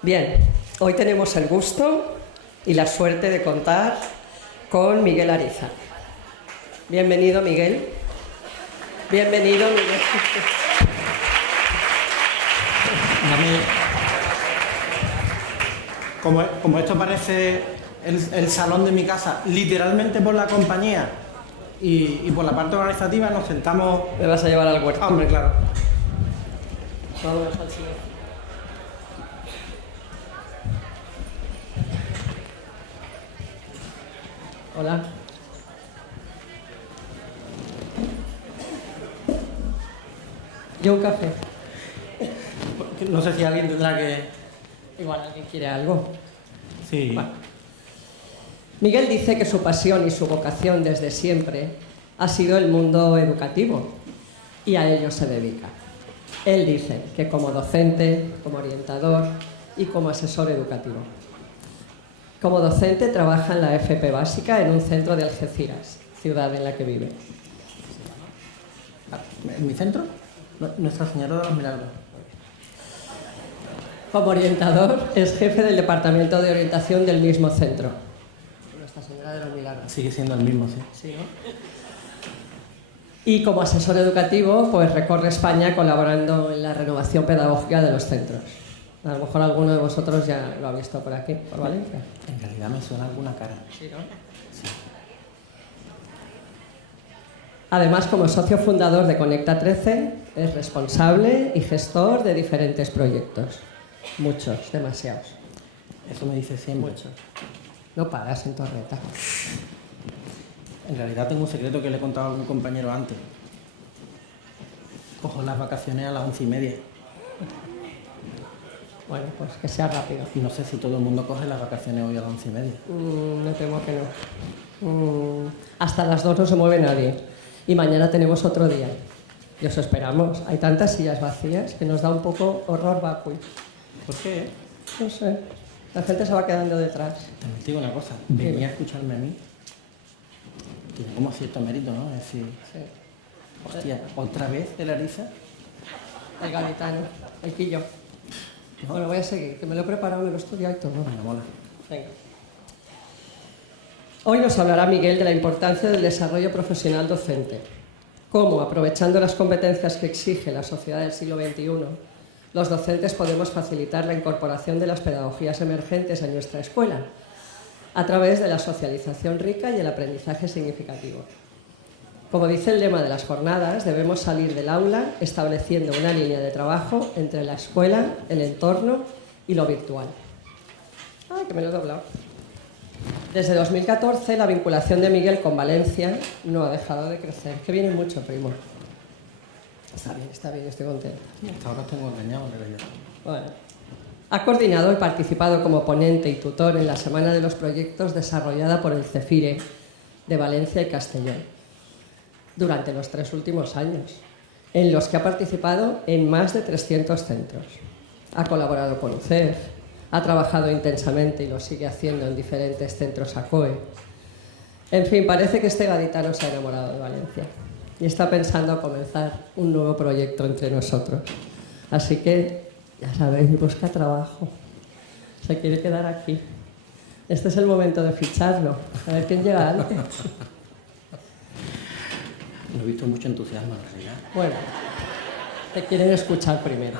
Bien, hoy tenemos el gusto y la suerte de contar con Miguel Ariza. Bienvenido, Miguel. Bienvenido, Miguel. Como esto parece el salón de mi casa, literalmente por la compañía y por la parte organizativa, nos sentamos... Me vas a llevar al huerto. Hombre, claro. Vámonos al silencio. Hola. Yo un café. No sé si alguien tendrá que... Igual alguien quiere algo. Sí. Bueno. Miguel dice que su pasión y su vocación desde siempre ha sido el mundo educativo y a ello se dedica. Él dice que como docente, como orientador y como asesor educativo. Como docente trabaja en la FP básica en un centro de Algeciras, ciudad en la que vive. ¿En mi centro? Nuestra Señora de los Milagros. Como orientador es jefe del departamento de orientación del mismo centro. Nuestra Señora de los Milagros. Sigue siendo el mismo, sí. Sí, ¿no? Y como asesor educativo, pues recorre España colaborando en la renovación pedagógica de los centros. A lo mejor alguno de vosotros ya lo ha visto por aquí, por Valencia. En realidad me suena alguna cara. Sí, ¿no? Sí. Además, como socio fundador de Conecta 13, es responsable y gestor de diferentes proyectos. Muchos, demasiados. Eso me dice siempre. Muchos. No paras en Torreta. En realidad tengo un secreto que le he contado a algún compañero antes. Cojo las vacaciones a las 11:30. Bueno, pues que sea rápido. Y no sé si todo el mundo coge las vacaciones hoy a las 11:30. Me temo que no. Hasta las 2 no se mueve nadie. Y mañana tenemos otro día. Y os esperamos. Hay tantas sillas vacías que nos da un poco horror vacui. ¿Por qué? No sé. La gente se va quedando detrás. También te digo una cosa. Venía a escucharme a mí. Tiene como cierto mérito, ¿no? Es decir, Sí. hostia, ¿otra vez el Ariza? El gaditano, el quillo. Bueno, voy a seguir, que me lo he preparado, me lo he estudiado y todo. Bueno, mola. Venga. Hoy nos hablará Miguel de la importancia del desarrollo profesional docente. Cómo, aprovechando las competencias que exige la sociedad del siglo XXI, los docentes podemos facilitar la incorporación de las pedagogías emergentes en nuestra escuela a través de la socialización rica y el aprendizaje significativo. Como dice el lema de las jornadas, debemos salir del aula estableciendo una línea de trabajo entre la escuela, el entorno y lo virtual. ¡Ay, que me lo he doblado! Desde 2014, la vinculación de Miguel con Valencia no ha dejado de crecer. Que viene mucho, primo. Está bien, estoy contenta. Hasta ahora tengo engañado, en realidad. Bueno. Ha coordinado y participado como ponente y tutor en la Semana de los Proyectos desarrollada por el CEFIRE de Valencia y Castellón durante los 3 últimos años, en los que ha participado en más de 300 centros. Ha colaborado con UCEF, ha trabajado intensamente y lo sigue haciendo en diferentes centros ACOE. En fin, parece que este gaditano se ha enamorado de Valencia y está pensando comenzar un nuevo proyecto entre nosotros. Así que, ya sabéis, busca trabajo. Se quiere quedar aquí. Este es el momento de ficharlo. A ver quién llega antes. No he visto mucho entusiasmo, en realidad. Bueno, te quieren escuchar primero.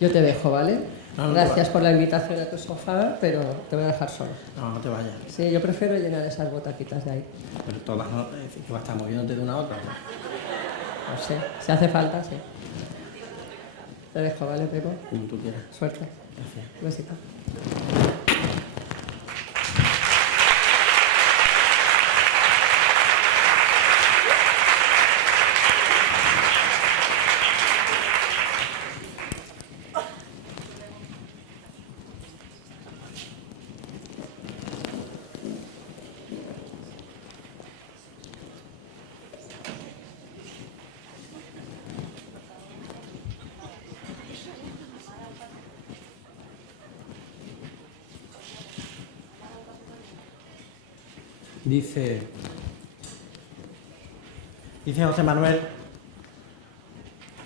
Yo te dejo, ¿vale? No, Gracias por la invitación a tu sofá, pero te voy a dejar solo. No, no te vayas. Sí, yo prefiero llenar esas botaquitas de ahí. Pero todas no, es decir, que vas a estar moviéndote de una a otra, ¿no? No sé, si hace falta, sí. Te dejo, ¿vale, primo? Como tú quieras. Suerte. Gracias. Un besito. Dice José Manuel,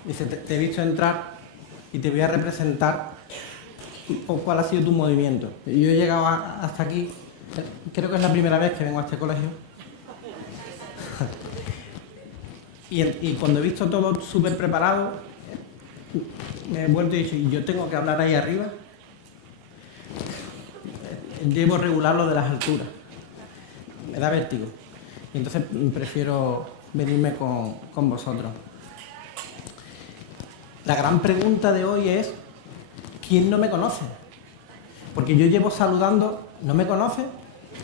dice, te he visto entrar y te voy a representar o cuál ha sido tu movimiento. Yo he llegado hasta aquí, creo que es la primera vez que vengo a este colegio. Y cuando he visto todo súper preparado, me he vuelto y he dicho, ¿yo tengo que hablar ahí arriba? Debo regular lo de las alturas. Me da vértigo. Y entonces prefiero venirme con vosotros. La gran pregunta de hoy es, ¿quién no me conoce? Porque yo llevo saludando, ¿no me conoce?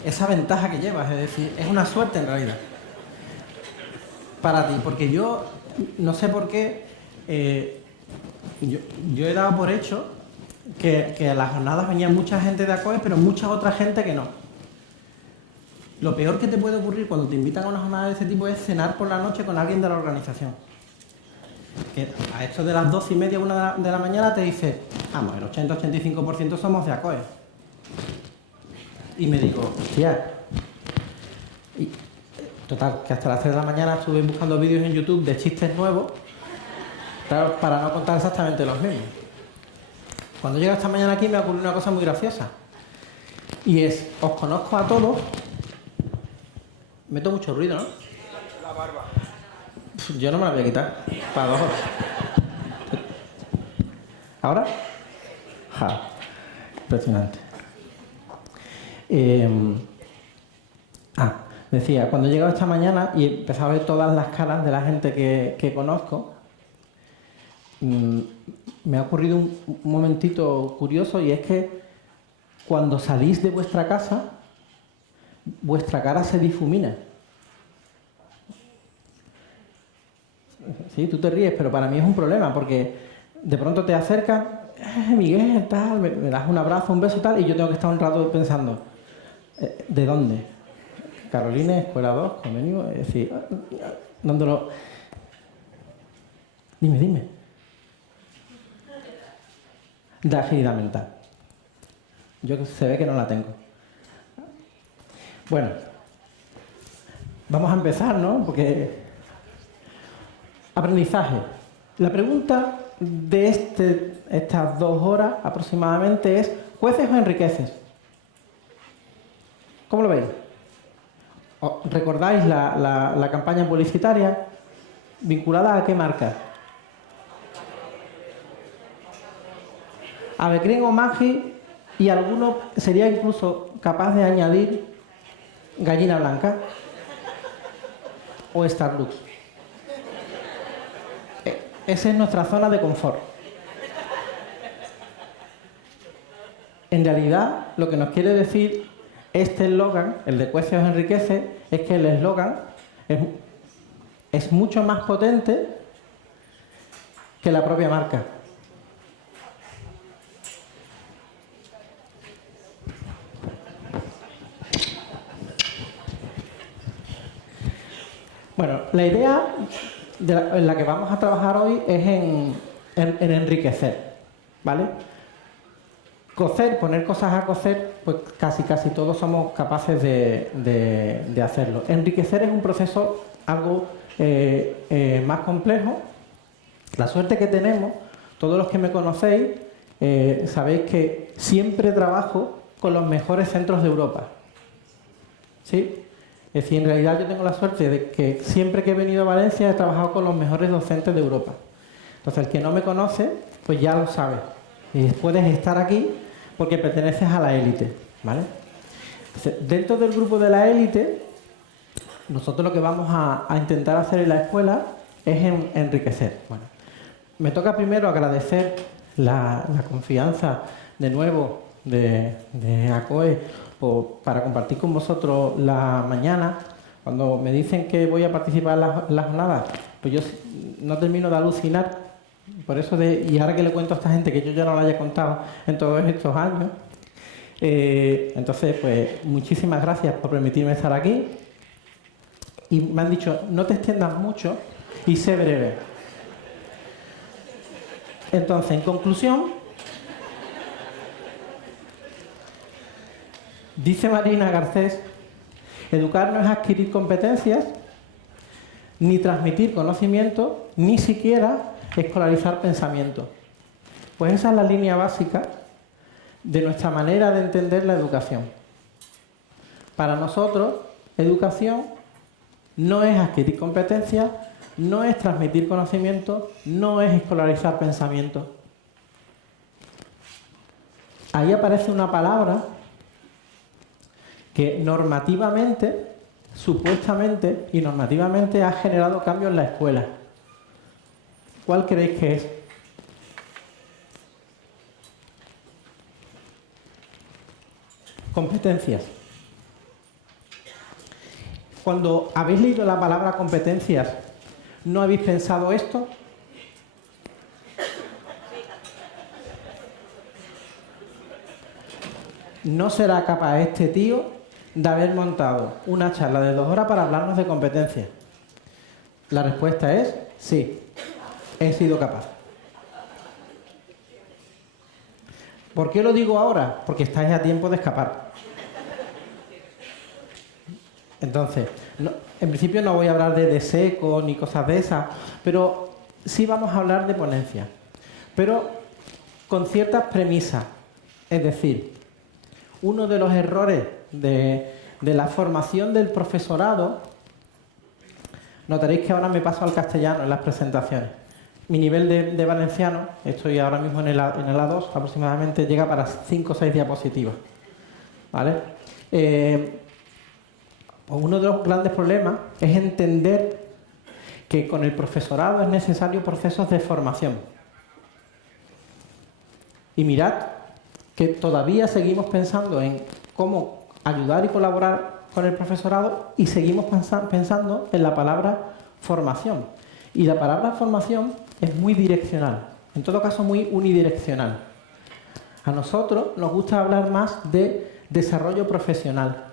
Esa ventaja que llevas, es decir, es una suerte en realidad. Para ti, porque yo no sé por qué, yo he dado por hecho que a las jornadas venía mucha gente de ACOE, pero mucha otra gente que no. Lo peor que te puede ocurrir cuando te invitan a una jornada de este tipo es cenar por la noche con alguien de la organización. Que a esto de las 12:30, 1 de la mañana te dice, vamos, el 80-85% somos de ACOE. Y me digo, hostia. Y, total, que hasta las 3 de la mañana estuve buscando vídeos en YouTube de chistes nuevos, claro, para no contar exactamente los mismos. Cuando llego esta mañana aquí me ocurrió una cosa muy graciosa. Y es, os conozco a todos. Meto mucho ruido, ¿no? La barba. Yo no me la voy a quitar. Para 2 horas. ¿Ahora? Ja. Impresionante. Decía, cuando he llegado esta mañana y he empezado a ver todas las caras de la gente que conozco, me ha ocurrido un momentito curioso, y es que cuando salís de vuestra casa, vuestra cara se difumina. Sí, tú te ríes, pero para mí es un problema, porque de pronto te acercas, Miguel, tal, me das un abrazo, un beso, tal, y yo tengo que estar un rato pensando, ¿de dónde? Carolina, Escuela 2, convenio, es decir, dándolo... Dime. De agilidad mental. Yo se ve que no la tengo. Bueno, vamos a empezar, ¿no? Porque... Aprendizaje. La pregunta de estas 2 horas aproximadamente es, ¿jueces o enriqueces? ¿Cómo lo veis? ¿Recordáis la campaña publicitaria? ¿Vinculada a qué marca? Avecren o Maggi, y alguno sería incluso capaz de añadir Gallina Blanca o Starbucks. Esa es nuestra zona de confort. En realidad, lo que nos quiere decir este eslogan, el de Cuece os enriquece, es que el eslogan es mucho más potente que la propia marca. Bueno, la idea en la que vamos a trabajar hoy es en enriquecer, ¿vale? Cocer, poner cosas a cocer, pues casi todos somos capaces de hacerlo. Enriquecer es un proceso algo más complejo. La suerte que tenemos, todos los que me conocéis, sabéis que siempre trabajo con los mejores centros de Europa. ¿Sí? Es decir, en realidad yo tengo la suerte de que siempre que he venido a Valencia he trabajado con los mejores docentes de Europa. Entonces, el que no me conoce, pues ya lo sabe. Y puedes estar aquí porque perteneces a la élite, ¿vale? Entonces, dentro del grupo de la élite, nosotros lo que vamos a intentar hacer en la escuela es enriquecer. Bueno, me toca primero agradecer la confianza de nuevo de ACOE para compartir con vosotros la mañana. Cuando me dicen que voy a participar en las jornadas, pues yo no termino de alucinar. Por eso, y ahora que le cuento a esta gente que yo ya no lo haya contado en todos estos años, entonces, pues muchísimas gracias por permitirme estar aquí. Y me han dicho, no te extiendas mucho y sé breve. Entonces, en conclusión, dice Marina Garcés, educar no es adquirir competencias, ni transmitir conocimiento, ni siquiera escolarizar pensamiento. Pues esa es la línea básica de nuestra manera de entender la educación. Para nosotros, educación no es adquirir competencias, no es transmitir conocimiento, no es escolarizar pensamiento. Ahí aparece una palabra que normativamente, supuestamente y normativamente ha generado cambios en la escuela. ¿Cuál creéis que es? Competencias. Cuando habéis leído la palabra competencias, ¿no habéis pensado esto? ¿No será capaz este tío de haber montado una charla de 2 horas para hablarnos de competencias? La respuesta es sí, he sido capaz. ¿Por qué lo digo ahora? Porque estáis a tiempo de escapar. Entonces, en principio no voy a hablar de deseco ni cosas de esas, pero sí vamos a hablar de ponencia. Pero con ciertas premisas. Es decir, uno de los errores de la formación del profesorado, notaréis que ahora me paso al castellano en las presentaciones. Mi nivel de valenciano, estoy ahora mismo en el A2, aproximadamente llega para 5 o 6 diapositivas. ¿Vale? Uno de los grandes problemas es entender que con el profesorado es necesario procesos de formación. Y mirad que todavía seguimos pensando en cómo ayudar y colaborar con el profesorado y seguimos pensando en la palabra formación. Y la palabra formación es muy direccional, en todo caso muy unidireccional. A nosotros nos gusta hablar más de desarrollo profesional.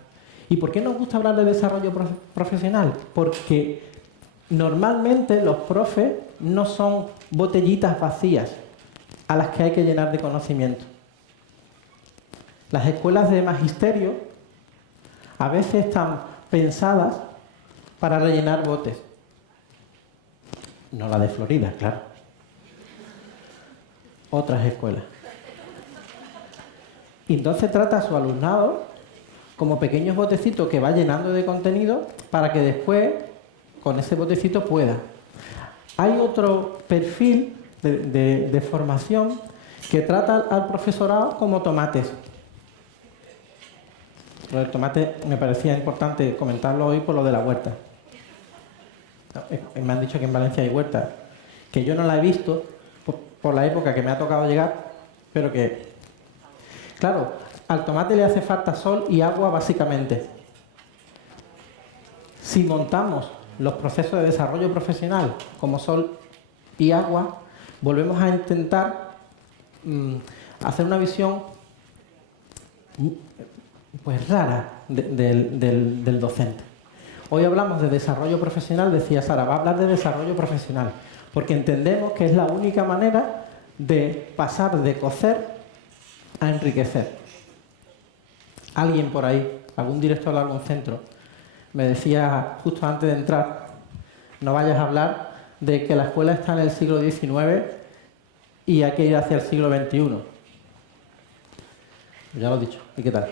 ¿Y por qué nos gusta hablar de desarrollo profesional? Porque normalmente los profes no son botellitas vacías a las que hay que llenar de conocimiento. Las escuelas de magisterio a veces están pensadas para rellenar botes. No la de Florida, claro. Otras escuelas. Y entonces trata a su alumnado como pequeños botecitos que va llenando de contenido para que después, con ese botecito, pueda. Hay otro perfil de formación que trata al profesorado como tomates. Lo del tomate me parecía importante comentarlo hoy por lo de la huerta. Me han dicho que en Valencia hay huerta, que yo no la he visto por la época que me ha tocado llegar, pero que, claro, al tomate le hace falta sol y agua básicamente. Si montamos los procesos de desarrollo profesional como sol y agua, volvemos a intentar hacer una visión pues rara del docente. Hoy hablamos de desarrollo profesional, decía Sara, va a hablar de desarrollo profesional, porque entendemos que es la única manera de pasar de cocer a enriquecer. Alguien por ahí, algún director de algún centro, me decía justo antes de entrar, no vayas a hablar de que la escuela está en el siglo XIX y hay que ir hacia el siglo XXI. Ya lo he dicho, ¿y qué tal?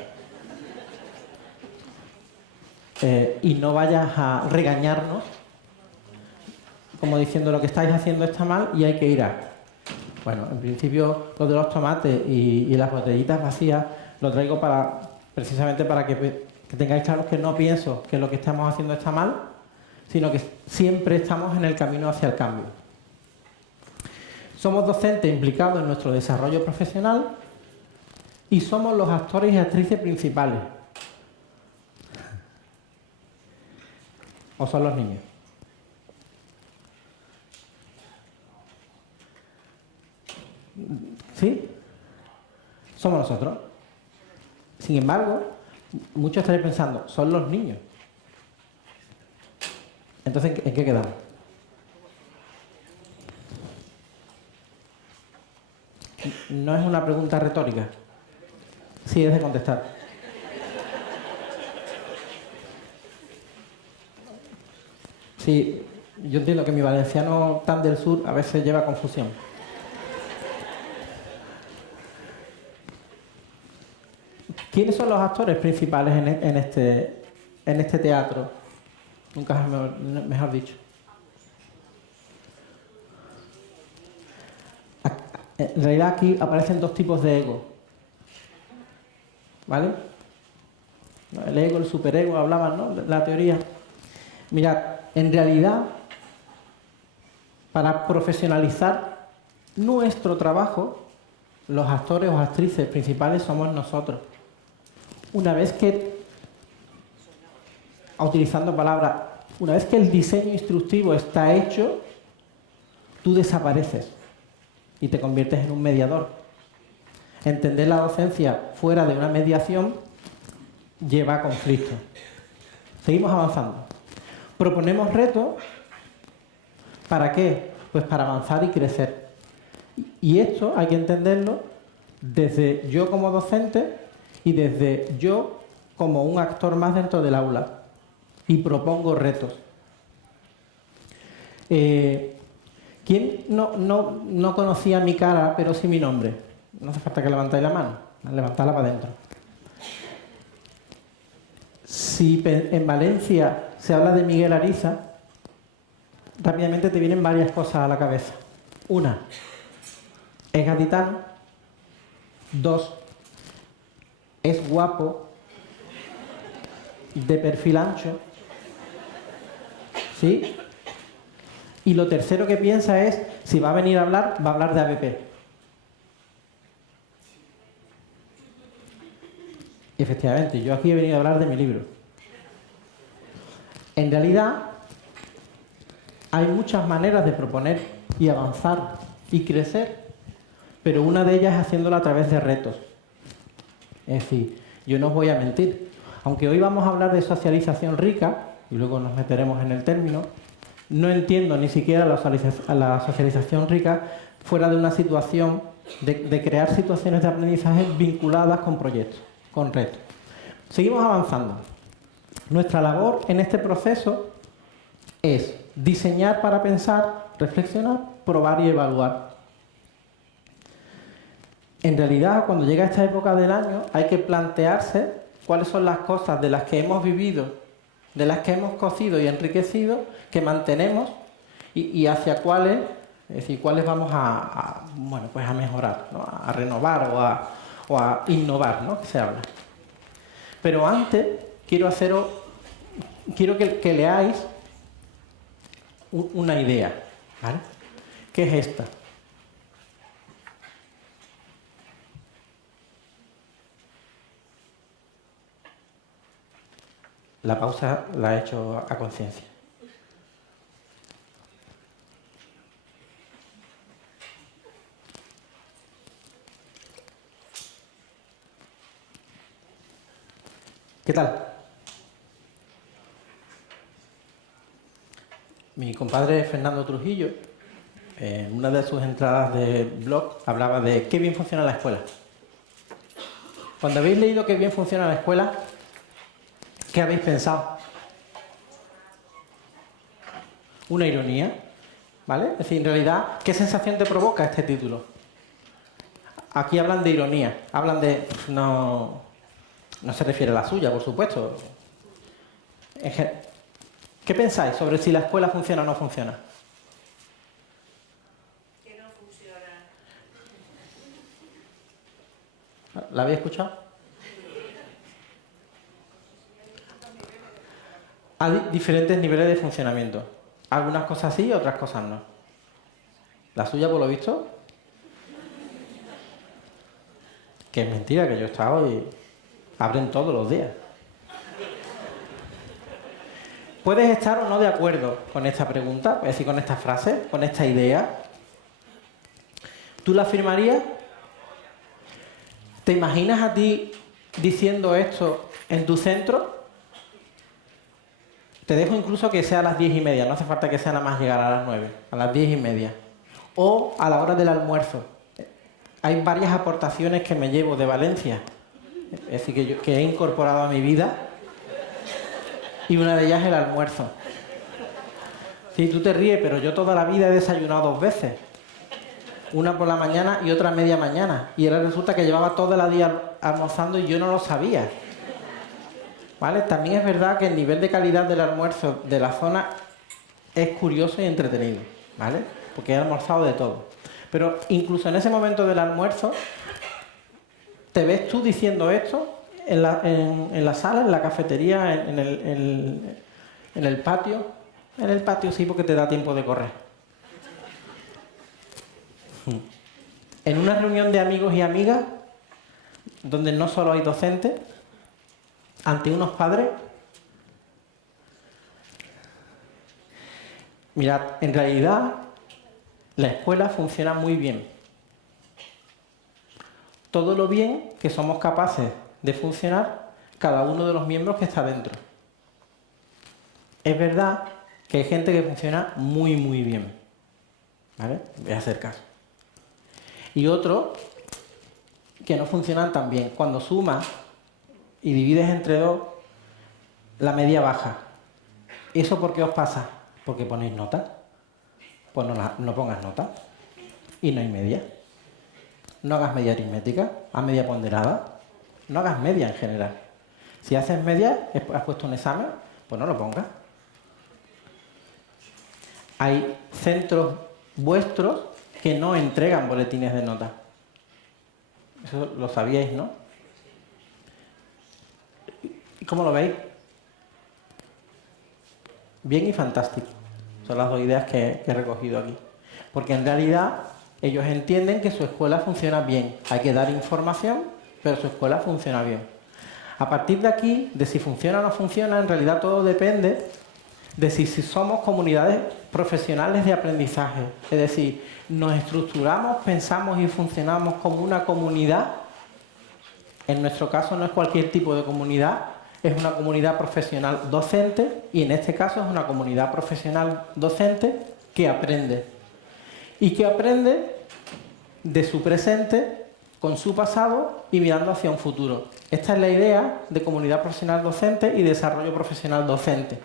Y no vayas a regañarnos como diciendo lo que estáis haciendo está mal y hay que ir a... Bueno, en principio lo de los tomates y las botellitas vacías lo traigo precisamente para que tengáis claro que no pienso que lo que estamos haciendo está mal, sino que siempre estamos en el camino hacia el cambio. Somos docentes implicados en nuestro desarrollo profesional y somos los actores y actrices principales. ¿O son los niños? ¿Sí? Somos nosotros. Sin embargo, muchos estaréis pensando, son los niños. Entonces, ¿en qué quedamos? No es una pregunta retórica. Sí, es de contestar. Sí, yo entiendo que mi valenciano tan del sur a veces lleva confusión. ¿Quiénes son los actores principales en este teatro? Nunca mejor dicho. En realidad aquí aparecen dos tipos de ego. ¿Vale? El ego, el superego, hablaban, ¿no? La teoría. Mirad, en realidad, para profesionalizar nuestro trabajo, los actores o actrices principales somos nosotros. Una vez que, utilizando palabras, una vez que el diseño instructivo está hecho, tú desapareces y te conviertes en un mediador. Entender la docencia fuera de una mediación lleva a conflictos. Seguimos avanzando. Proponemos retos. ¿Para qué? Pues para avanzar y crecer. Y esto hay que entenderlo desde yo como docente y desde yo como un actor más dentro del aula. Y propongo retos. ¿Quién no conocía mi cara, pero sí mi nombre? No hace falta que levantéis la mano, levantadla para adentro. Si en Valencia se habla de Miguel Ariza, rápidamente te vienen varias cosas a la cabeza. Una, es gaditano. Dos, es guapo, de perfil ancho. ¿Sí? Y lo tercero que piensa es, si va a venir a hablar, va a hablar de ABP. Efectivamente, yo aquí he venido a hablar de mi libro. En realidad, hay muchas maneras de proponer y avanzar y crecer, pero una de ellas es haciéndolo a través de retos. Es decir, yo no os voy a mentir. Aunque hoy vamos a hablar de socialización rica, y luego nos meteremos en el término, no entiendo ni siquiera la socialización rica fuera de una situación de crear situaciones de aprendizaje vinculadas con proyectos, con retos. Seguimos avanzando. Nuestra labor en este proceso es diseñar para pensar, reflexionar, probar y evaluar. En realidad, cuando llega esta época del año, hay que plantearse cuáles son las cosas de las que hemos vivido, de las que hemos cocido y enriquecido, que mantenemos y hacia cuáles, es decir, cuáles vamos a mejorar, ¿no? A renovar o a innovar, ¿no? Que se habla. Pero antes quiero que leáis una idea, ¿vale? ¿Qué es esta? La pausa la he hecho a conciencia. ¿Qué tal? Mi compadre Fernando Trujillo, en una de sus entradas de blog, hablaba de qué bien funciona la escuela. Cuando habéis leído qué bien funciona la escuela, ¿qué habéis pensado? Una ironía, ¿vale? Es decir, en realidad, ¿qué sensación te provoca este título? Aquí hablan de ironía, hablan de... No se refiere a la suya, por supuesto. ¿Qué pensáis sobre si la escuela funciona o no funciona? Que no funciona. ¿La habéis escuchado? Hay diferentes niveles de funcionamiento. Algunas cosas sí, otras cosas no. ¿La suya, por lo visto? Que es mentira, que yo he estado y abren todos los días. Puedes estar o no de acuerdo con esta pregunta, es decir, con esta frase, con esta idea. ¿Tú la afirmarías? ¿Te imaginas a ti diciendo esto en tu centro? Te dejo incluso que sea a las 10:30, no hace falta que sea nada más llegar a las 9, a las 10:30. O a la hora del almuerzo. Hay varias aportaciones que me llevo de Valencia, es decir, que he incorporado a mi vida, y una de ellas es el almuerzo. Sí, tú te ríes, pero yo toda la vida he desayunado 2 veces. Una por la mañana y otra a media mañana. Y ahora resulta que llevaba todo el día almorzando y yo no lo sabía. ¿Vale? También es verdad que el nivel de calidad del almuerzo de la zona es curioso y entretenido, ¿vale? Porque he almorzado de todo. Pero incluso en ese momento del almuerzo, te ves tú diciendo esto en la sala, en la cafetería, en el patio. En el patio sí, porque te da tiempo de correr. En una reunión de amigos y amigas, donde no solo hay docentes, ante unos padres. Mirad, en realidad la escuela funciona muy bien. Todo lo bien que somos capaces de funcionar cada uno de los miembros que está dentro. Es verdad que hay gente que funciona muy, muy bien. ¿Vale? Voy a hacer caso. Y otros que no funcionan tan bien. Cuando sumas y divides entre dos, la media baja. ¿Eso por qué os pasa? Porque ponéis nota. Pues no pongas nota. Y no hay media. No hagas media aritmética, haz media ponderada. No hagas media en general. Si haces media, has puesto un examen, pues no lo pongas. Hay centros vuestros que no entregan boletines de nota. Eso lo sabíais, ¿no? ¿Y cómo lo veis? Bien y fantástico. Son las dos ideas que he recogido aquí. Porque en realidad ellos entienden que su escuela funciona bien. Hay que dar información, pero su escuela funciona bien. A partir de aquí, de si funciona o no funciona, en realidad todo depende de si somos comunidades profesionales de aprendizaje. Es decir, nos estructuramos, pensamos y funcionamos como una comunidad. En nuestro caso no es cualquier tipo de comunidad, es una comunidad profesional docente y en este caso es una comunidad profesional docente que aprende. Y que aprende de su presente con su pasado y mirando hacia un futuro. Esta es la idea de comunidad profesional docente y desarrollo profesional docente.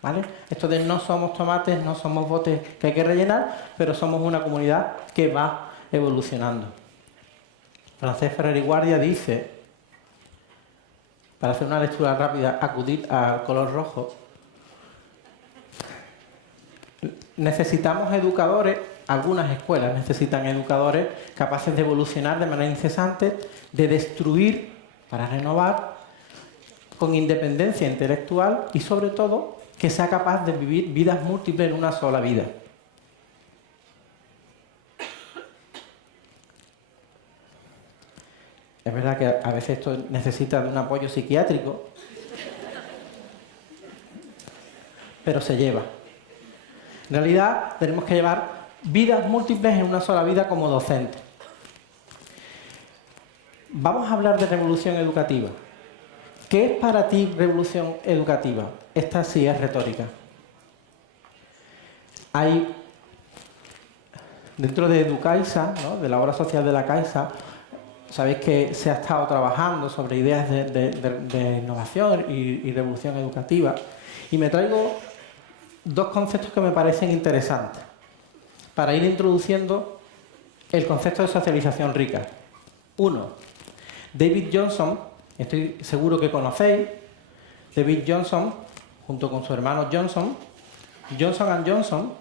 ¿Vale? Esto de no somos tomates, no somos botes que hay que rellenar, pero somos una comunidad que va evolucionando. Francesc Ferrer y Guardia dice, para hacer una lectura rápida, acudid al color rojo. Necesitamos educadores, algunas escuelas necesitan educadores capaces de evolucionar de manera incesante, de destruir para renovar, con independencia intelectual y sobre todo que sea capaz de vivir vidas múltiples en una sola vida. Es verdad que a veces esto necesita de un apoyo psiquiátrico, pero se lleva. En realidad tenemos que llevar vidas múltiples en una sola vida como docentes. Vamos a hablar de revolución educativa. ¿Qué es para ti revolución educativa? Esta sí es retórica. Hay, dentro de EduCaixa, ¿no?, de la obra social de la Caixa, sabéis que se ha estado trabajando sobre ideas de innovación y revolución educativa. Y me traigo dos conceptos que me parecen interesantes para ir introduciendo el concepto de socialización rica. Uno, David Johnson, estoy seguro que conocéis. David Johnson, junto con su hermano Johnson Johnson,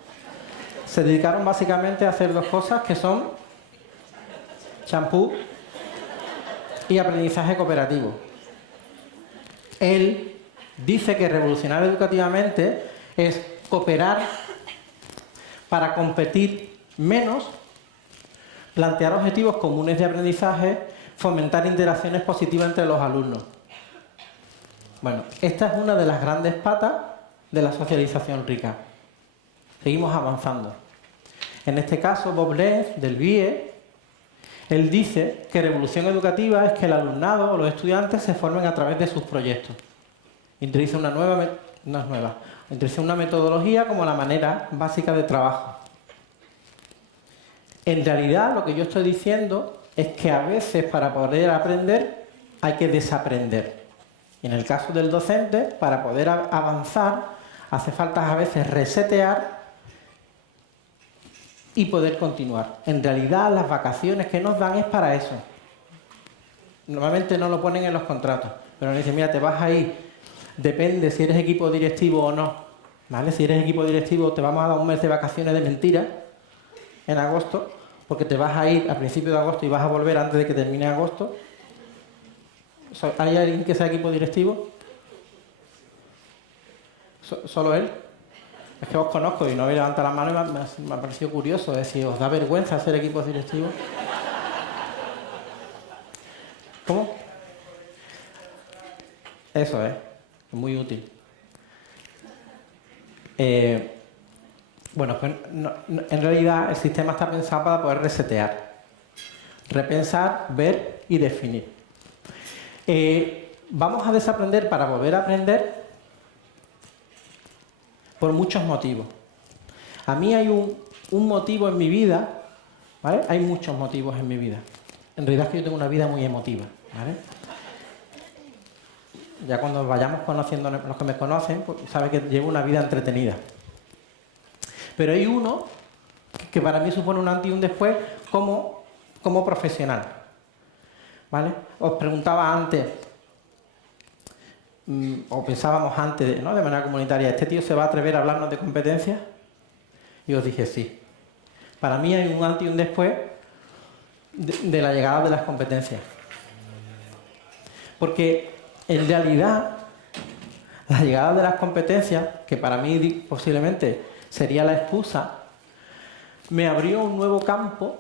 se dedicaron básicamente a hacer dos cosas que son champú y aprendizaje cooperativo. Él dice que revolucionar educativamente es cooperar para competir menos, plantear objetivos comunes de aprendizaje, fomentar interacciones positivas entre los alumnos. Bueno, esta es una de las grandes patas de la socialización rica. Seguimos avanzando. En este caso, Bob Lenz, del BIE, él dice que revolución educativa es que el alumnado o los estudiantes se formen a través de sus proyectos. Introduce una metodología como la manera básica de trabajo. En realidad, lo que yo estoy diciendo es que a veces para poder aprender hay que desaprender. Y en el caso del docente, para poder avanzar, hace falta a veces resetear y poder continuar. En realidad, las vacaciones que nos dan es para eso. Normalmente no lo ponen en los contratos, pero nos dicen, mira, te vas a ir, depende si eres equipo directivo o no, ¿vale? Si eres equipo directivo te vamos a dar un mes de vacaciones de mentira en agosto, porque te vas a ir a principios de agosto y vas a volver antes de que termine agosto. ¿Hay alguien que sea equipo directivo? ¿Solo él? Es que os conozco y no habéis levantado la mano y me ha parecido curioso. Es decir, ¿os da vergüenza ser equipos directivos? ¿Cómo? Eso es muy útil. Bueno, pues en realidad el sistema está pensado para poder resetear, repensar, ver y definir. Vamos a desaprender para volver a aprender por muchos motivos. A mí hay un motivo en mi vida, ¿vale? Hay muchos motivos en mi vida. En realidad es que yo tengo una vida muy emotiva, ¿vale? Ya cuando vayamos conociendo los que me conocen, pues saben que llevo una vida entretenida. Pero hay uno que para mí supone un antes y un después como profesional, ¿vale? Os preguntaba antes, o pensábamos antes, ¿no? De manera comunitaria, ¿este tío se va a atrever a hablarnos de competencias? Y os dije sí. Para mí hay un antes y un después de la llegada de las competencias. Porque en realidad la llegada de las competencias, que para mí posiblemente sería la excusa, me abrió un nuevo campo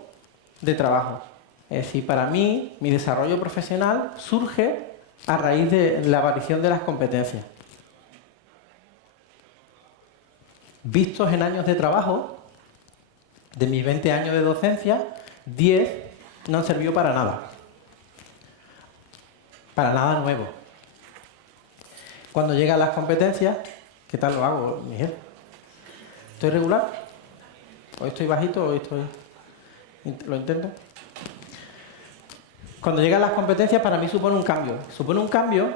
de trabajo. Es decir, para mí, mi desarrollo profesional surge a raíz de la aparición de las competencias. Vistos en años de trabajo, de mis 20 años de docencia, 10 no han servido para nada. Para nada nuevo. Cuando llegan las competencias, ¿qué tal lo hago, Miguel? ¿Estoy regular? ¿Hoy estoy bajito? ¿Hoy estoy...? ¿Lo intento? Cuando llegan las competencias, para mí supone un cambio. Supone un cambio,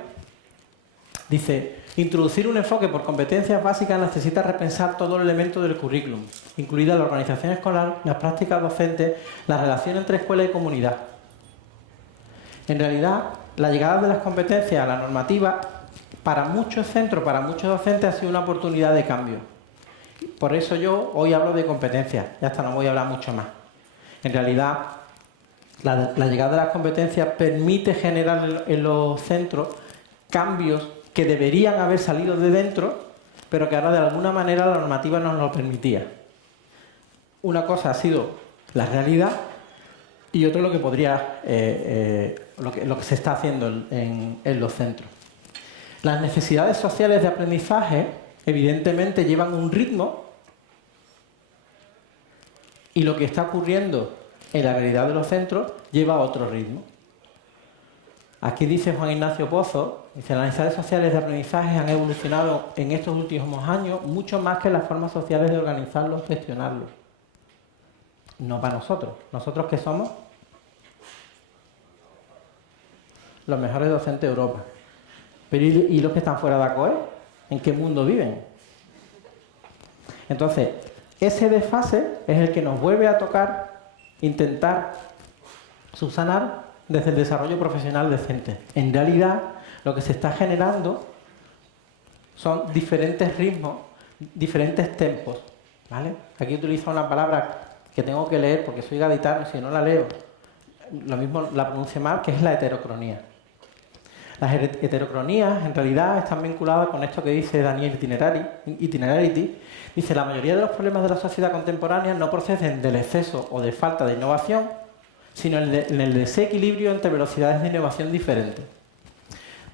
dice, introducir un enfoque por competencias básicas necesita repensar todo el elemento del currículum, incluida la organización escolar, las prácticas docentes, la relación entre escuela y comunidad. En realidad, la llegada de las competencias a la normativa, para muchos centros, para muchos docentes, ha sido una oportunidad de cambio. Por eso yo hoy hablo de competencias, ya hasta no voy a hablar mucho más. En realidad, la llegada de las competencias permite generar en los centros cambios que deberían haber salido de dentro, pero que ahora de alguna manera la normativa no nos lo permitía. Una cosa ha sido la realidad y otro lo que podría, lo que se está haciendo en los centros. Las necesidades sociales de aprendizaje evidentemente llevan un ritmo y lo que está ocurriendo en la realidad de los centros lleva otro ritmo. Aquí dice Juan Ignacio Pozo, dice, las necesidades sociales de aprendizaje han evolucionado en estos últimos años mucho más que las formas sociales de organizarlos, gestionarlos. No para nosotros. ¿Nosotros qué somos? Los mejores docentes de Europa. Pero ¿y los que están fuera de ACOE? ¿En qué mundo viven? Entonces, ese desfase es el que nos vuelve a tocar intentar subsanar desde el desarrollo profesional decente. En realidad, lo que se está generando son diferentes ritmos, diferentes tempos, ¿vale? Aquí utilizo una palabra que tengo que leer porque soy gaditano y si no la leo, lo mismo la pronuncio mal, que es la heterocronía. Las heterocronías, en realidad, están vinculadas con esto que dice Daniel Itinerarity. Dice, la mayoría de los problemas de la sociedad contemporánea no proceden del exceso o de falta de innovación, sino en el desequilibrio entre velocidades de innovación diferentes.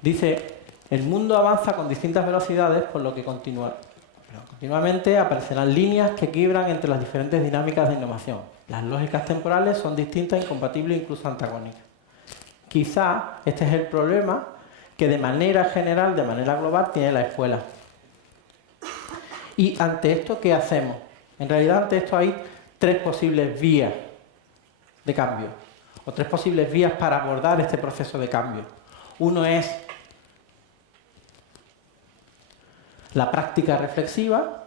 Dice, el mundo avanza con distintas velocidades, por lo que continuamente aparecerán líneas que quiebran entre las diferentes dinámicas de innovación. Las lógicas temporales son distintas, incompatibles e incluso antagónicas. Quizá este es el problema que de manera general, de manera global, tiene la escuela. Y ante esto, ¿qué hacemos? En realidad, ante esto hay tres posibles vías de cambio, o tres posibles vías para abordar este proceso de cambio. Uno es la práctica reflexiva,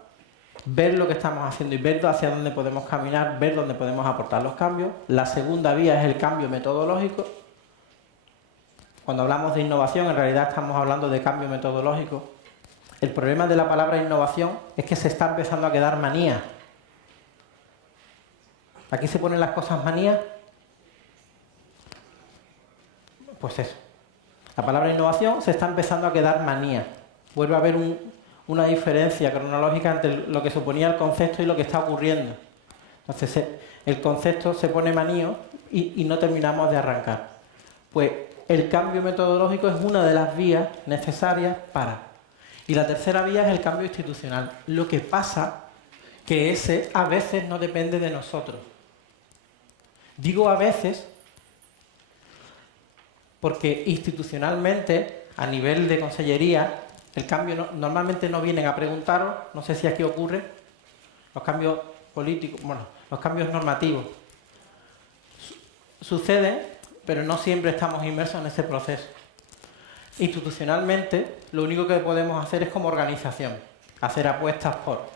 ver lo que estamos haciendo y ver hacia dónde podemos caminar, ver dónde podemos aportar los cambios. La segunda vía es el cambio metodológico. Cuando hablamos de innovación, en realidad estamos hablando de cambio metodológico. El problema de la palabra innovación es que se está empezando a quedar manía. Aquí se ponen las cosas manía. Pues eso. La palabra innovación se está empezando a quedar manía. Vuelve a haber una diferencia cronológica entre lo que suponía el concepto y lo que está ocurriendo. Entonces, el concepto se pone manío y no terminamos de arrancar. Pues el cambio metodológico es una de las vías necesarias para. Y la tercera vía es el cambio institucional. Lo que pasa que ese a veces no depende de nosotros. Digo a veces porque institucionalmente, a nivel de consellería, el cambio normalmente no vienen a preguntaros, no sé si aquí ocurre, los cambios políticos, bueno, los cambios normativos. Suceden, pero no siempre estamos inmersos en ese proceso. Institucionalmente, lo único que podemos hacer es como organización, hacer apuestas por.